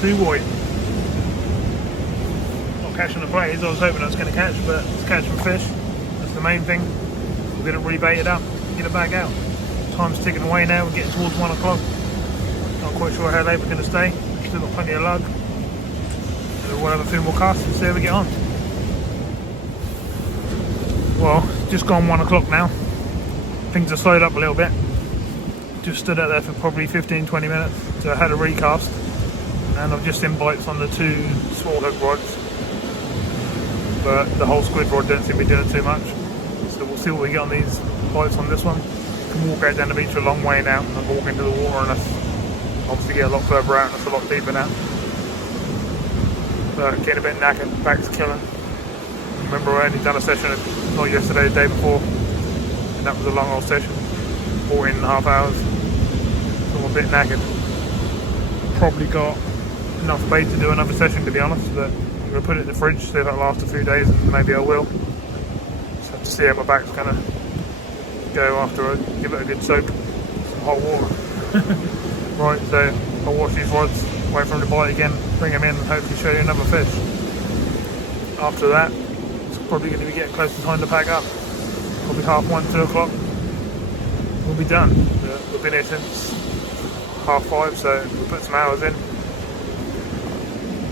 Two white. Not catching the flatties I was hoping I was going to catch, but it's catching fish. That's the main thing. We're going to rebait it up, get it back out. Time's ticking away now, we're getting towards 1 o'clock. Not quite sure how late we're going to stay. Still got plenty of lug. So we'll have a few more casts and see how we get on. Well, just gone 1 o'clock now. Things have slowed up a little bit. Just stood out there for probably 15-20 minutes. So I had a recast. And I've just seen bites on the 2 small hook rods. But the whole squid rod don't seem to be doing too much. So we'll see what we get on these bites on this one. We can walk out down the beach a long way now and walk into the water, and that's obviously get a lot further out and it's a lot deeper now. But getting a bit knackered, back's killing. Remember I only done a session not yesterday, the day before, and that was a long old session, 14.5 hours. So I'm a bit knackered. Probably got enough bait to do another session, to be honest, but I'm going to put it in the fridge, see if that lasts a few days, and maybe I will. Just have to see how my back's going to go after I give it a good soak, some hot water. Right, so I'll wash these rods, wait for them to bite again, bring them in and hopefully show you another fish. After that, it's probably going to be getting close to time to pack up. Probably 1:30, 2 o'clock. We'll be done. We've been here since 5:30, so we'll put some hours in.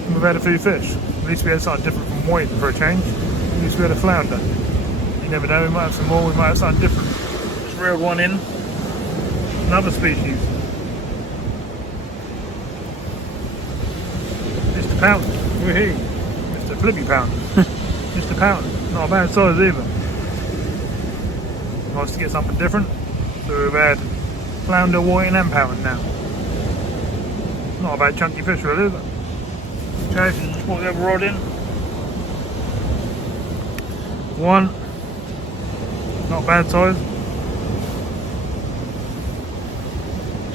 And we've had a few fish. At least we had something different from white for a change. At least we had a flounder. You never know, we might have some more, we might have something different. Just reeled one in. Another species. Mr. Pound. We're here. Mr. Flippy Pound. Mr. Pound. Not a bad size either. Nice to get something different. So we've had flounder, whiting and pound now. Not a bad chunky fish really, is it? Okay, so just put the other rod in. One. Not bad size.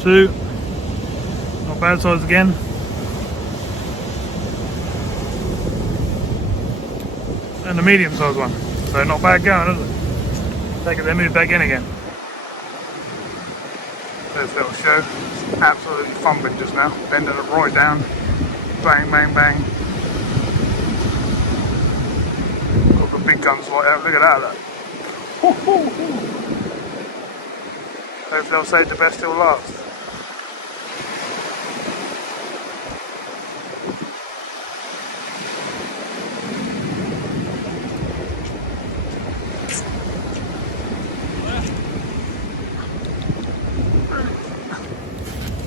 2. Not bad size again. And a medium sized one. So not bad going, is it? Take it then, move back in again. There's a little show. It's absolutely thumping just now. Bending it right down. Bang, bang, bang. Got the big guns right out. Look at that, look. Hopefully they'll save the best till last.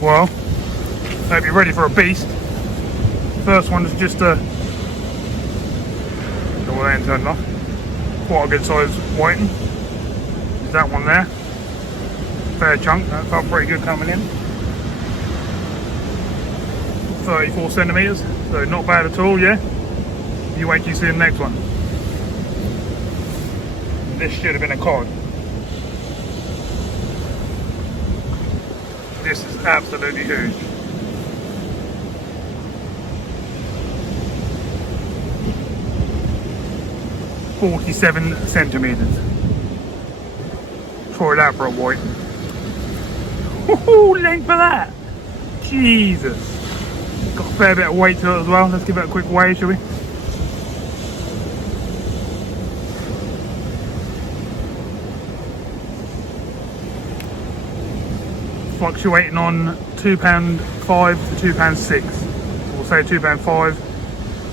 Well, hope you're ready for a beast. First one is just a... Oh, well, they ain't turned off. Quite a good size whiting. There's that one there. Fair chunk, that felt pretty good coming in. 34 centimetres, so not bad at all, yeah? You wait till you see the next one. This should have been a cod. This is absolutely huge. 47 centimetres. Try that for a white. Woohoo, length for that! Jesus. Got a fair bit of weight to it as well. Let's give it a quick weigh, shall we? Fluctuating on £2.5 to £2.6. We'll say £2.5.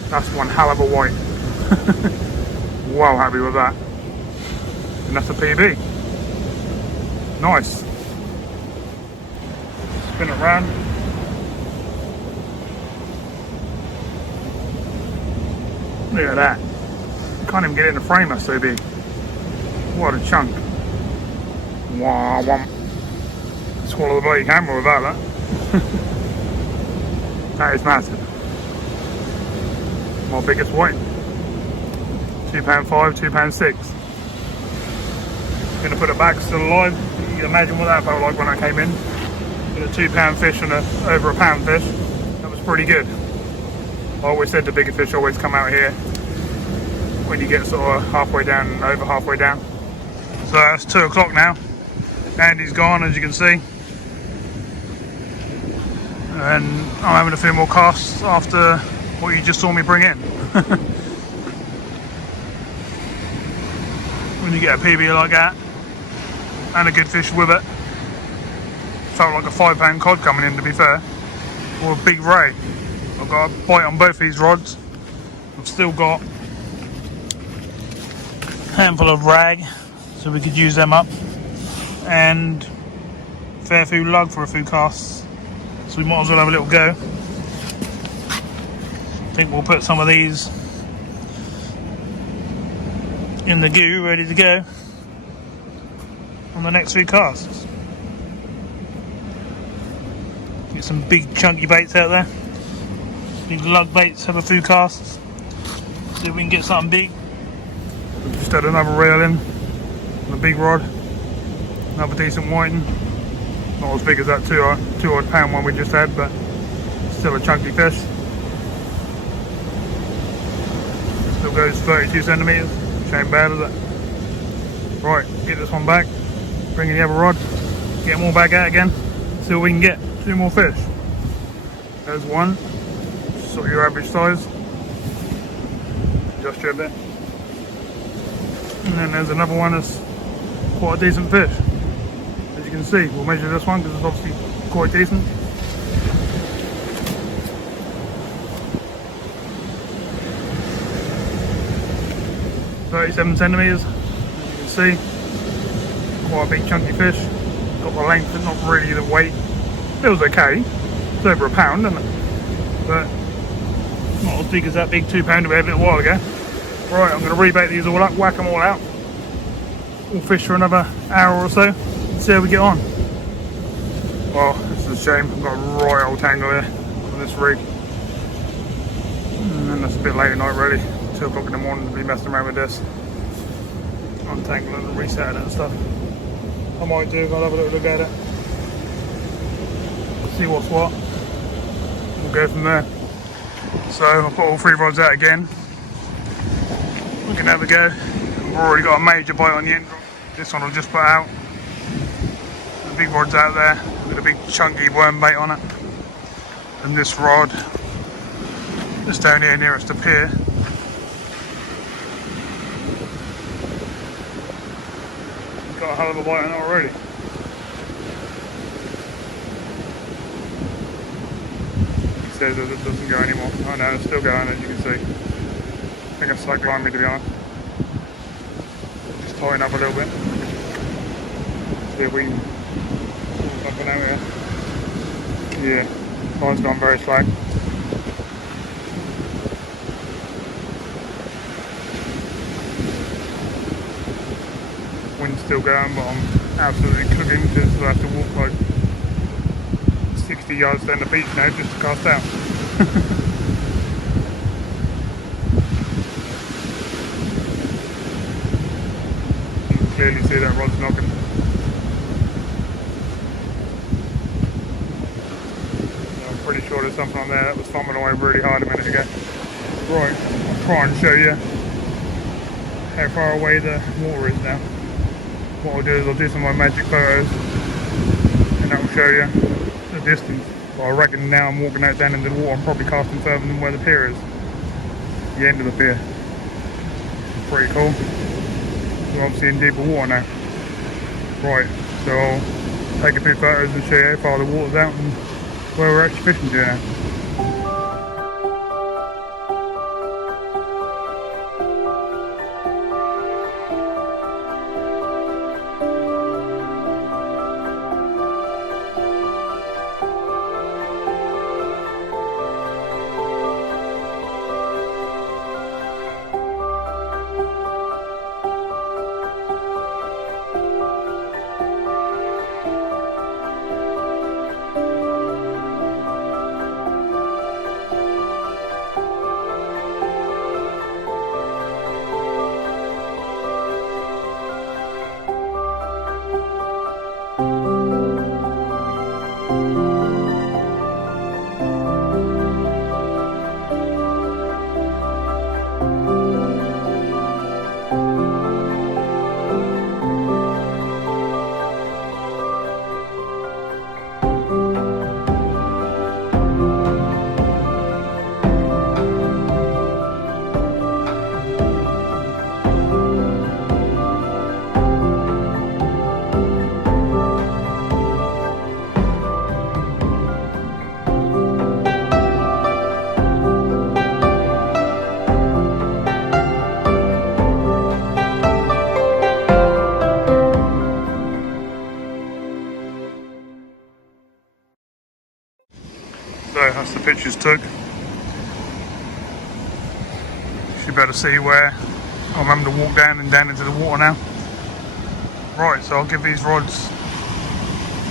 That's one hell of a white. Well happy with that. And that's a PB. Nice. Spin it round. Look at that. Can't even get it in the frame, that's so big. What a chunk. Wow. Swallow the bloody camera without that. That is massive. My biggest white. £2.5, £2.6. Gonna put it back still alive. You can imagine what that felt like when I came in. With a £2 fish and over a pound fish. That was pretty good. I always said the bigger fish always come out here when you get sort of halfway down and over halfway down. So it's 2 o'clock now. Andy's gone, as you can see. And I'm having a few more casts after what you just saw me bring in. When you get a PB like that and a good fish with it, felt like a £5 cod coming in, to be fair, or a big ray. I've got a bite on both these rods. I've still got a handful of rag, so we could use them up, and fair few lug for a few casts. So we might as well have a little go. I think we'll put some of these in the goo, ready to go on the next 3 casts. Get some big chunky baits out there. Big lug baits, have a few casts. See if we can get something big. Just had another reel in, a big rod, another decent whiting. Not as big as that 2 odd pound one we just had, but still a chunky fish. Still goes 32 centimetres. Ain't bad, is it? Right, get this one back, bring in the other rod, get them all back out again, see what we can get. 2 more fish. There's one, sort of your average size, adjust you a bit. And then there's another one that's quite a decent fish. As you can see, we'll measure this one because it's obviously quite decent. .37 centimetres, as you can see. Quite a big chunky fish. Got the length, but not really the weight. It was okay. It's over a pound, isn't it? But not as big as that big £2 we had a little while ago. Right, I'm going to rebait these all up, whack them all out. We'll fish for another hour or so and see how we get on. Well, this is a shame. I've got a right old tangle here on this rig. And then it's a bit late at night, really. 2 o'clock in the morning to be messing around with this, untangling and resetting it and stuff. I might do, I'll have a little look at it, see what's what, we'll go from there. So I'll put all 3 rods out again, we can have a go. I've already got a major bite on the end, this one I'll just put out. The big rod's out there with a big chunky worm bait on it, and this rod is down here nearest the pier. Got a hell of a bite on it already. It says that it doesn't go anymore. Oh no, it's still going, as you can see. I think it's stuck behind me, to be honest. Just tying up a little bit. See if we can pull something out here. Yeah, line's gone very slack. Wind's still going, but I'm absolutely cooking because I have to walk like 60 yards down the beach now just to cast out. You can clearly see that rod's knocking. I'm pretty sure there's something on there that was thumbing away really hard a minute ago. Right, I'll try and show you how far away the water is now. What I'll do is I'll do some of my magic photos and that will show you the distance. But I reckon now I'm walking out down into the water, I'm probably casting further than where the pier is. The end of the pier. Pretty cool. We're obviously in deeper water now. Right, so I'll take a few photos and show you how far the water's out and where we're actually fishing to now. So that's the pictures took. You should be able to see where I'm having to walk down and down into the water now. Right, so I'll give these rods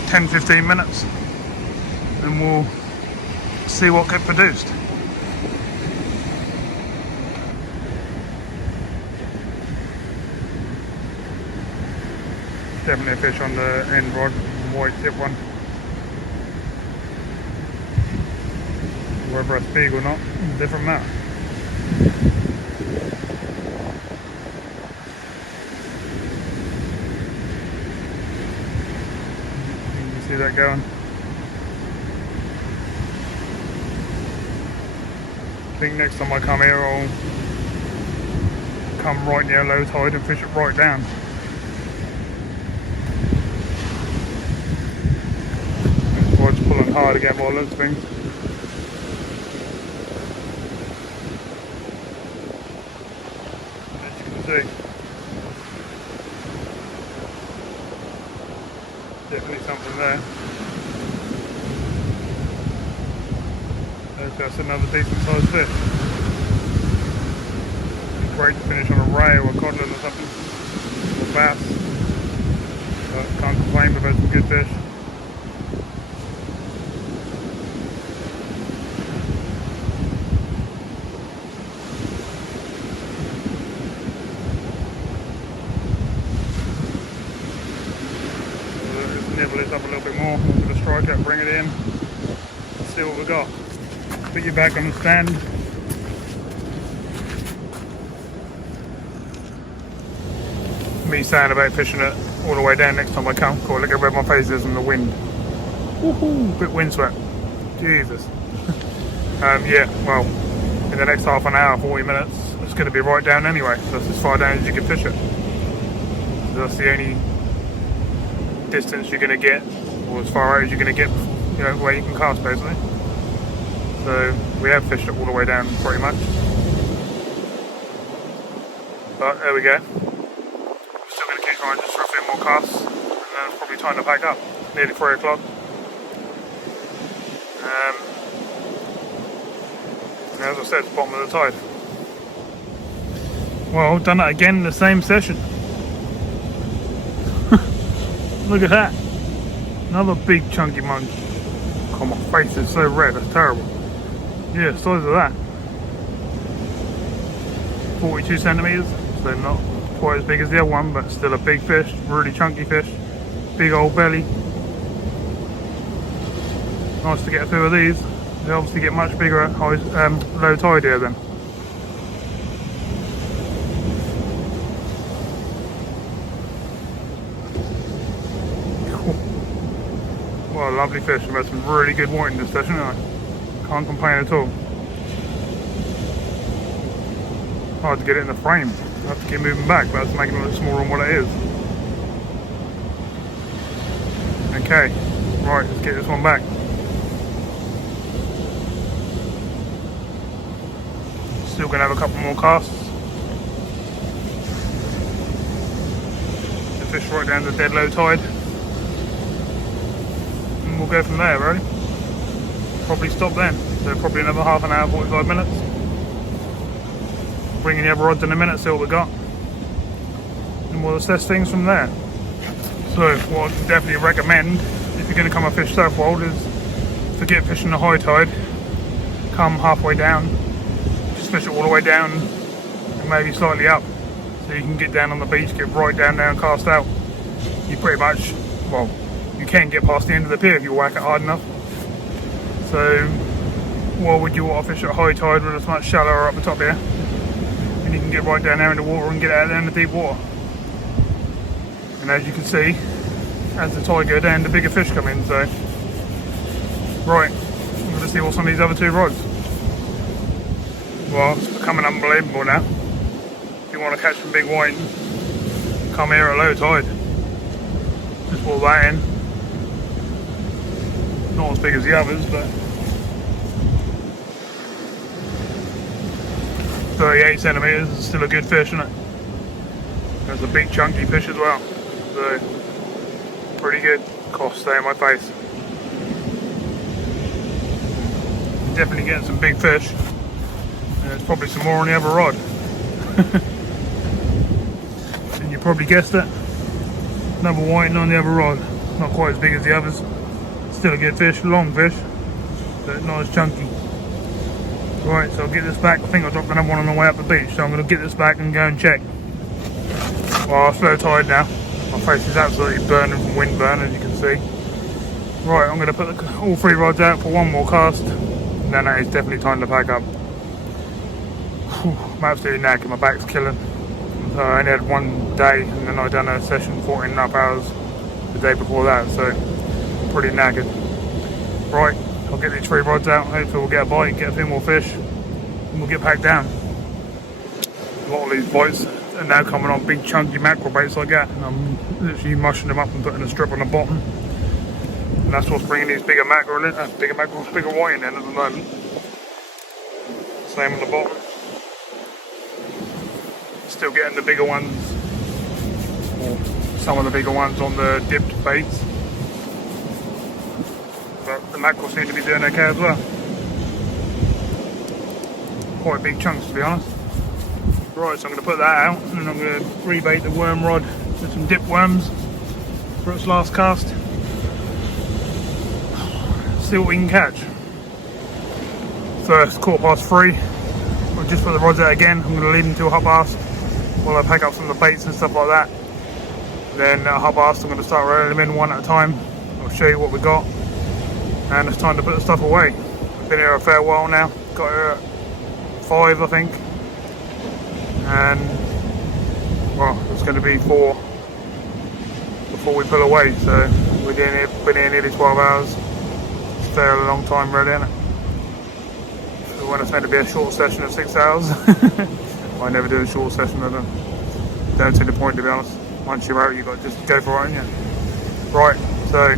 10-15 minutes and we'll see what gets produced. Definitely a fish on the end rod, white tip one. Whether it's big or not, it's a different matter. You can see that going. I think next time I come here I'll come right near low tide and fish it right down. This rod's pulling hard again by the looks of things. Definitely something there. That's another decent sized fish. Great to finish on a ray or a codlin or something, or bass. But can't complain, we've had some good fish. Nibble it up a little bit more, we're going to strike it, bring it in, and see what we got. Put you back on the stand. Me saying about fishing it all the way down next time I come. Cool, look at where my face is in the wind. Woohoo, bit windswept. Jesus. Yeah, well, in the next half an hour, 40 minutes, it's going to be right down anyway. So that's as far down as you can fish it. So that's the only distance you're going to get, or as far out as you're going to get, you know, where you can cast basically. So we have fished it all the way down pretty much. But there we go. We're still going to keep trying just for a few more casts, and then it's probably time to pack up. Nearly 3 o'clock. And as I said, it's the bottom of the tide. Well, done it again in the same session. Look at that. Another big chunky munch. God, my face is so red, that's terrible. Yeah, size of that. 42 centimetres, so not quite as big as the other one, but still a big fish, really chunky fish. Big old belly. Nice to get a few of these. They obviously get much bigger at high, low tide here then. What a lovely fish. I've had some really good whiting this session, I can't complain at all. Hard to get it in the frame. I have to keep moving back, but that's making it look smaller than what it is. Okay, right, let's get this one back. Still gonna have a couple more casts. The fish right down to dead low tide. And we'll go from there, really. Probably stop then. So probably another half an hour, 45 minutes. Bring in the other rods in a minute, see what we got. And we'll assess things from there. So what I'd definitely recommend if you're going to come and fish Southwold is forget fishing the high tide. Come halfway down. Just fish it all the way down and maybe slightly up. So you can get down on the beach, get right down there and cast out. You pretty much, well, you can get past the end of the pier if you whack it hard enough. So why would you want to fish at high tide when it's much shallower up the top here? And you can get right down there in the water and get out there in the deep water. And as you can see, as the tide goes down, the bigger fish come in. So, right, I'm going to see what's on these other two rods. Well, it's becoming unbelievable now. If you want to catch some big whiting, come here at low tide. Just pull that in. Not as big as the others, but 38 centimeters is still a good fish, isn't it? There's a big chunky fish as well. So, pretty good. Cough, stay in my face. Definitely getting some big fish. And there's probably some more on the other rod. And you probably guessed it. Another whiting on the other rod. Not quite as big as the others. Still a good fish, long fish, but not as chunky. Right, so I'll get this back. I think I dropped another one on the way up the beach, so I'm going to get this back and go and check. Well, it's low tide now. My face is absolutely burning from wind burn, as you can see. Right, I'm going to put all three rods out for one more cast, and then it's definitely time to pack up. Whew, I'm absolutely knackered, my back's killing. So I only had one day, and then I done a session 14.5 hours the day before that, so I'm pretty knackered. Right, I'll get these three rods out, hopefully we'll get a bite, get a few more fish, and we'll get packed down. A lot of these bites are now coming on big chunky mackerel baits like that, and I'm literally mushing them up and putting a strip on the bottom. And that's what's bringing these bigger mackerel in, bigger whiting in at the moment. Same on the bottom. Still getting the bigger ones, or some of the bigger ones on the dipped baits. But the mackerel seem to be doing okay as well. Quite big chunks, to be honest. Right, so I'm going to put that out, and then I'm going to rebait the worm rod with some dip worms for its last cast. See what we can catch. First, 3:15. I'll just put the rods out again. I'm going to leave them till 3:30 while I pack up some of the baits and stuff like that. Then at 3:30 I'm going to start rolling them in one at a time. I'll show you what we got. And it's time to put the stuff away. I've been here a fair while now. Got here at 5, I think. And well, it's going to be 4 before we pull away. So we've been here nearly 12 hours. It's a fairly long time, really, isn't it? So when it's meant to be a short session of 6 hours, I never do a short session of them. Don't see the point, to be honest. Once you're out, you've got to just go for it, haven't you? Right, so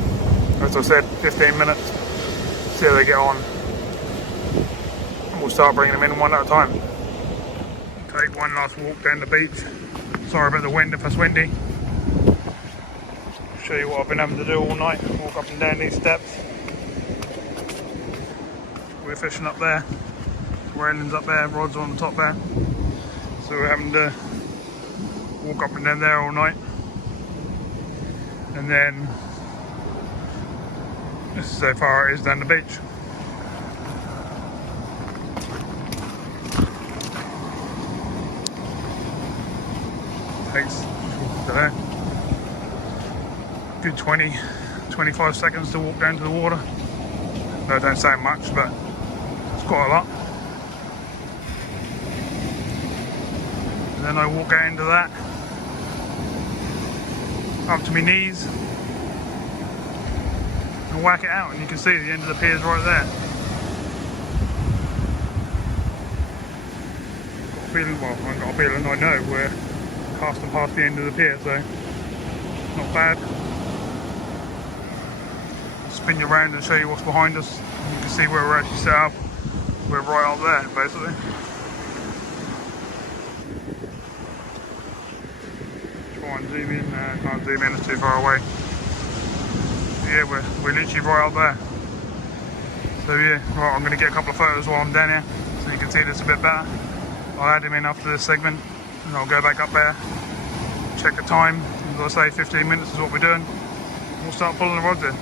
as I said, 15 minutes. See how they get on. And we'll start bringing them in one at a time. Take one last walk down the beach. Sorry about the wind if it's windy. I'll show you what I've been having to do all night. Walk up and down these steps. We're fishing up there. Railings up there, rods on the top there. So we're having to walk up and down there all night. And then this is how far it is down the beach. Takes, I don't know, good 20-25 seconds to walk down to the water. No, don't sound much, but it's quite a lot. And then I walk out into that, up to my knees, and whack it out, and you can see the end of the pier is right there. Got a feeling, well, I've got a feeling, I know we're casting past the end of the pier, so not bad. Spin you around and show you what's behind us. You can see where we're actually set up. We're right up there, basically. Try and zoom in. Can't zoom in, it's too far away. Yeah, we're literally right up there. So yeah, right, I'm going to get a couple of photos while I'm down here, so you can see this a bit better. I'll add him in after this segment, and I'll go back up there, check the time. As I say, 15 minutes is what we're doing. We'll start pulling the rods in.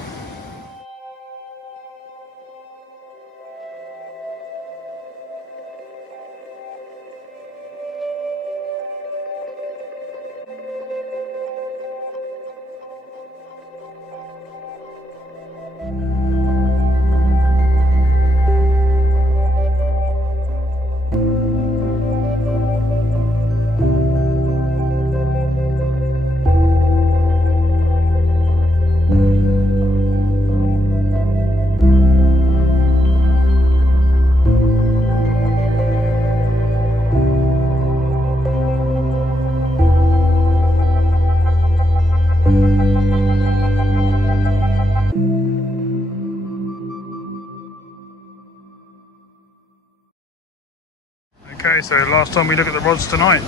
Okay, so last time we look at the rods tonight.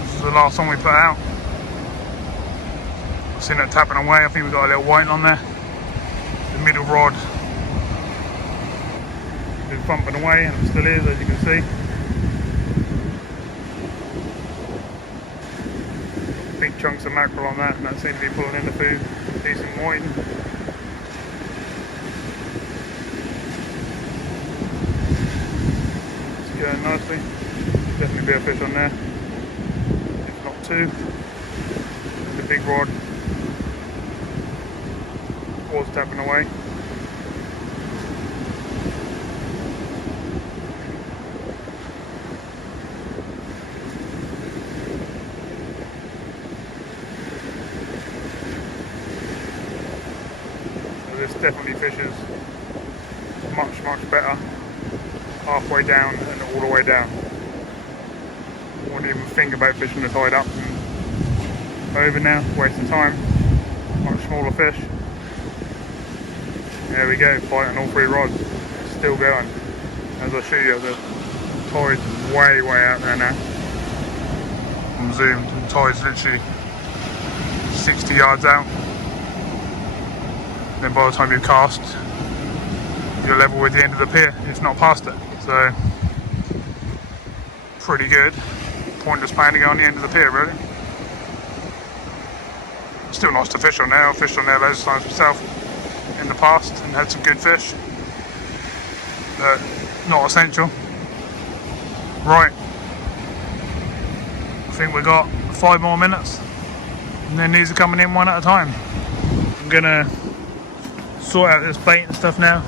This is the last one we put out. I've seen it tapping away. I think we got a little white on there. The middle rod been bumping away, and it still is, as you can see. Big chunks of mackerel on that, and that seems to be pulling in the food. Decent whiting. Going nicely. Definitely be a fish on there, if not two. The big rod was tapping away. So this definitely fishes much better halfway down and all the way down. I wouldn't even think about fishing the tide up and over now, wasting time. Much smaller fish. There we go, biting all three rods. Still going. As I show you, the tide's way out there now. I'm zoomed, and the tide's literally 60 yards out. Then by the time you cast, you're level with the end of the pier, if not past it. So, pretty good. Pointless playing to go on the end of the pier, really. Still nice to fish on there. I've fished on there loads of times myself in the past and had some good fish. But not essential. Right. I think we've got 5 more minutes. And then these are coming in one at a time. I'm gonna sort out this bait and stuff now.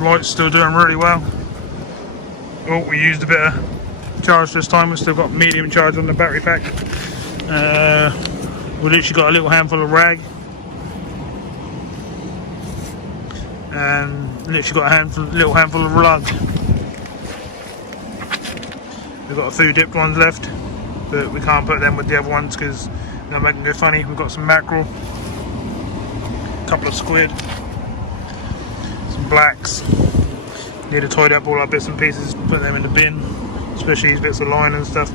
Light's still doing really well. Oh, we used a bit of charge this time. We've still got medium charge on the battery pack. We've literally got a little handful of rag, and literally got a little handful of lug. We've got a few dipped ones left, but we can't put them with the other ones because they'll make them go funny. We've got some mackerel, a couple of squid, some blacks. Need to tidy up all our bits and pieces, put them in the bin, especially these bits of line and stuff.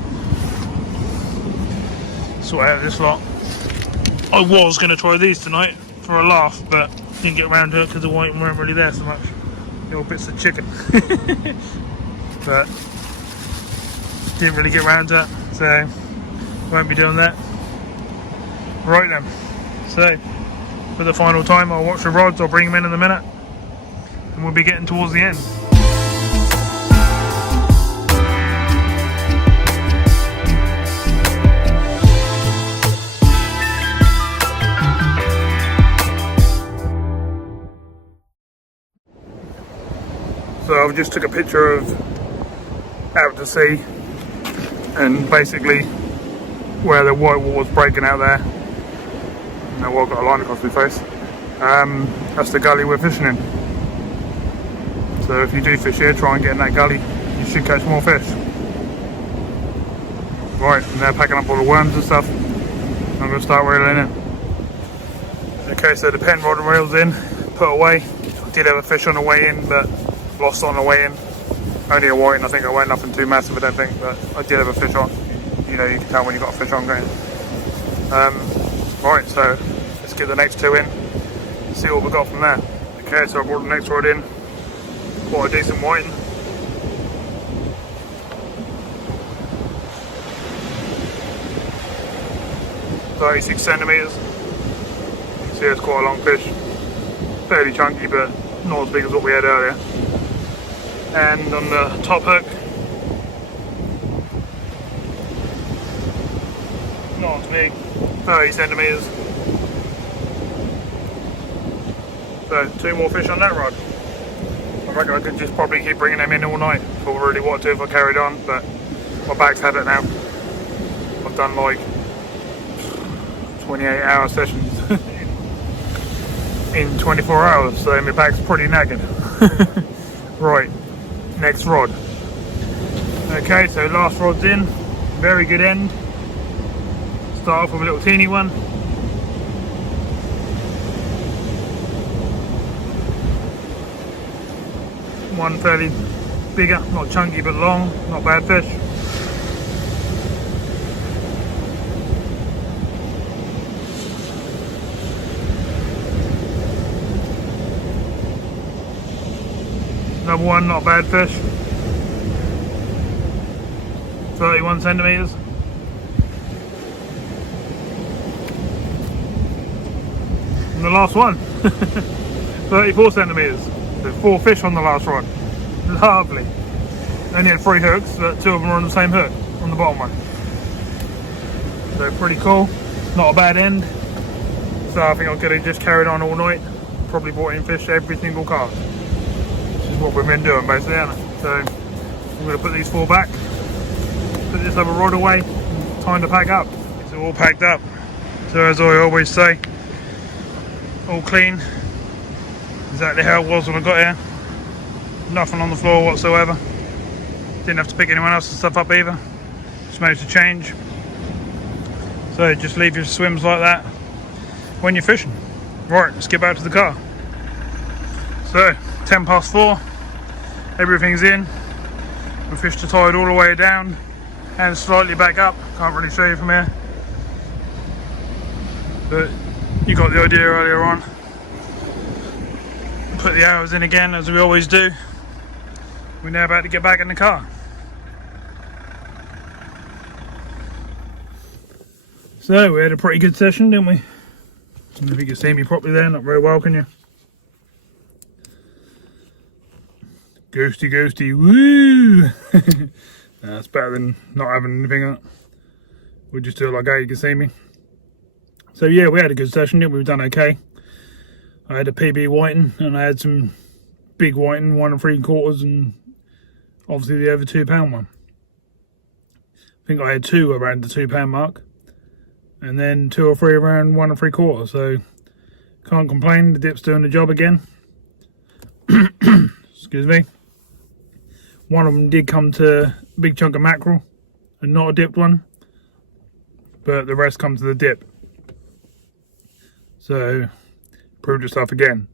Sort out this lot. I was going to try these tonight for a laugh, but didn't get around to it because the white weren't really there so much. Little bits of chicken. But didn't really get around to it, so won't be doing that. Right then, so for the final time, I'll watch the rods, I'll bring them in a minute, and we'll be getting towards the end. So I've just took a picture of out to sea, and basically where the white water's breaking out there. Now I've got a line across my face. That's the gully we're fishing in. So if you do fish here, try and get in that gully. You should catch more fish. Right, and they're packing up all the worms and stuff. I'm going to start reeling in. Okay, so the pen rod and reel's in, put away. I did have a fish on the way in, but lost on the way in. Only a whiting, I think. I went nothing too massive, I don't think, but I did have a fish on. You know, you can tell when you've got a fish on going. Right, so let's get the next two in, see what we got from there. Okay, so I brought the next rod in, quite a decent whiting. .36 centimetres. You can see it's quite a long fish. Fairly chunky, but not as big as what we had earlier. And on the top hook, not as big, 30 centimetres. So 2 more fish on that rod. I reckon I could just probably keep bringing them in all night if I really wanted to, if I carried on, but my bag's had it now. I've done like 28-hour sessions in 24 hours, so my bag's pretty knackered. Right, next rod. Okay, so last rod's in, very good end. Start off with a little teeny one. One fairly bigger, not chunky but long, not bad fish. Another one, not a bad fish. 31 centimetres. And the last one, 34 centimetres. There's 4 fish on the last rod. Lovely. Only had 3 hooks, but 2 of them are on the same hook, on the bottom one. So pretty cool. Not a bad end. So I think I could have just carried on all night. Probably brought in fish every single cast. Which is what we've been doing basically, isn't it? So I'm going to put these 4 back. Put this other rod away. Time to pack up. It's all packed up. So as I always say, all clean. Exactly how it was when I got here. Nothing on the floor whatsoever. Didn't have to pick anyone else's stuff up either. Just managed to change. So just leave your swims like that when you're fishing. Right, let's get back to the car. So 10 past 4, everything's in. We fished the tide all the way down and slightly back up. Can't really show you from here, but you got the idea earlier on. Put the arrows in again as we always do. We're now about to get back in the car. So we had a pretty good session, didn't we? I don't know if you can see me properly there, not very well, can you? Ghosty, ghosty, woo! That's better than not having anything on. We'll just do it like that, you can see me. So yeah, we had a good session, didn't we? We've done okay. I had a PB whiting and I had some big whiting, 1 3/4, and obviously the over £2 one. I think I had 2 around the £2 mark, and then 2 or 3 around 1 3/4. So can't complain. The dip's doing the job again. Excuse me. One of them did come to a big chunk of mackerel and not a dipped one, but the rest come to the dip. So proved itself again.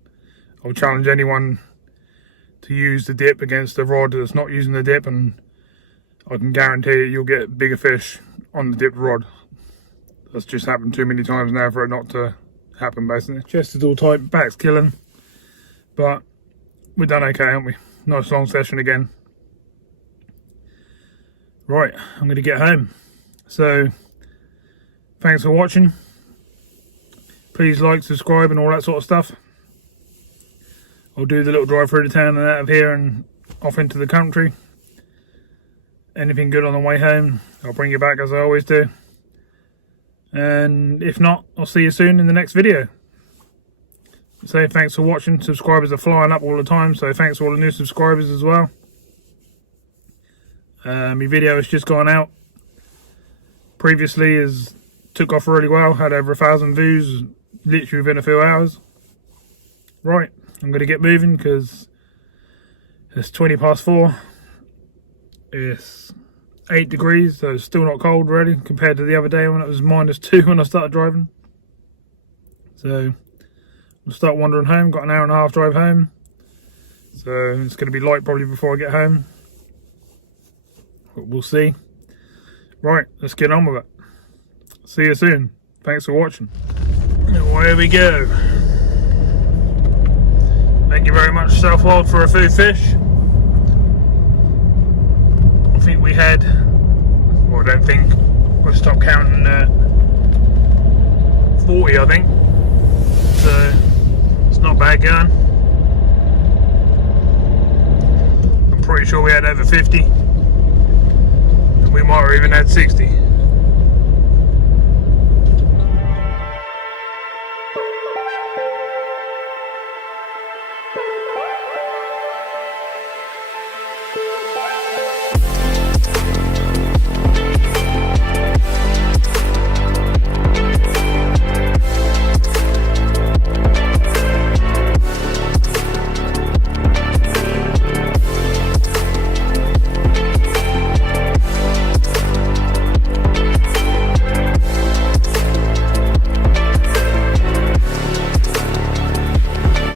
I'll challenge anyone to use the dip against a rod that's not using the dip, and I can guarantee you'll get bigger fish on the dipped rod. That's just happened too many times now for it not to happen basically. Chest is all tight, back's killing, but we've done okay, haven't we? Nice long session again. Right, I'm going to get home. So thanks for watching. Please like, subscribe and all that sort of stuff. I'll do the little drive through the town and out of here and off into the country. Anything good on the way home, I'll bring you back as I always do. And if not, I'll see you soon in the next video. So thanks for watching. Subscribers are flying up all the time, so thanks for all the new subscribers as well. My video has just gone out. previously is took off really well, had over 1,000 views literally within a few hours. Right, I'm going to get moving because it's 20 past 4. It's 8 degrees, so it's still not cold really compared to the other day when it was -2 when I started driving. So we'll start wandering home. Got an hour and a half drive home, so it's going to be light probably before I get home, but we'll see. Right, let's get on with it. See you soon. Thanks for watching. And away we go. Thank you very much, Southwold, for a few fish. I think we had, well, I don't think, we'll stop counting at 40, I think. So it's not bad going. I'm pretty sure we had over 50. And we might have even had 60.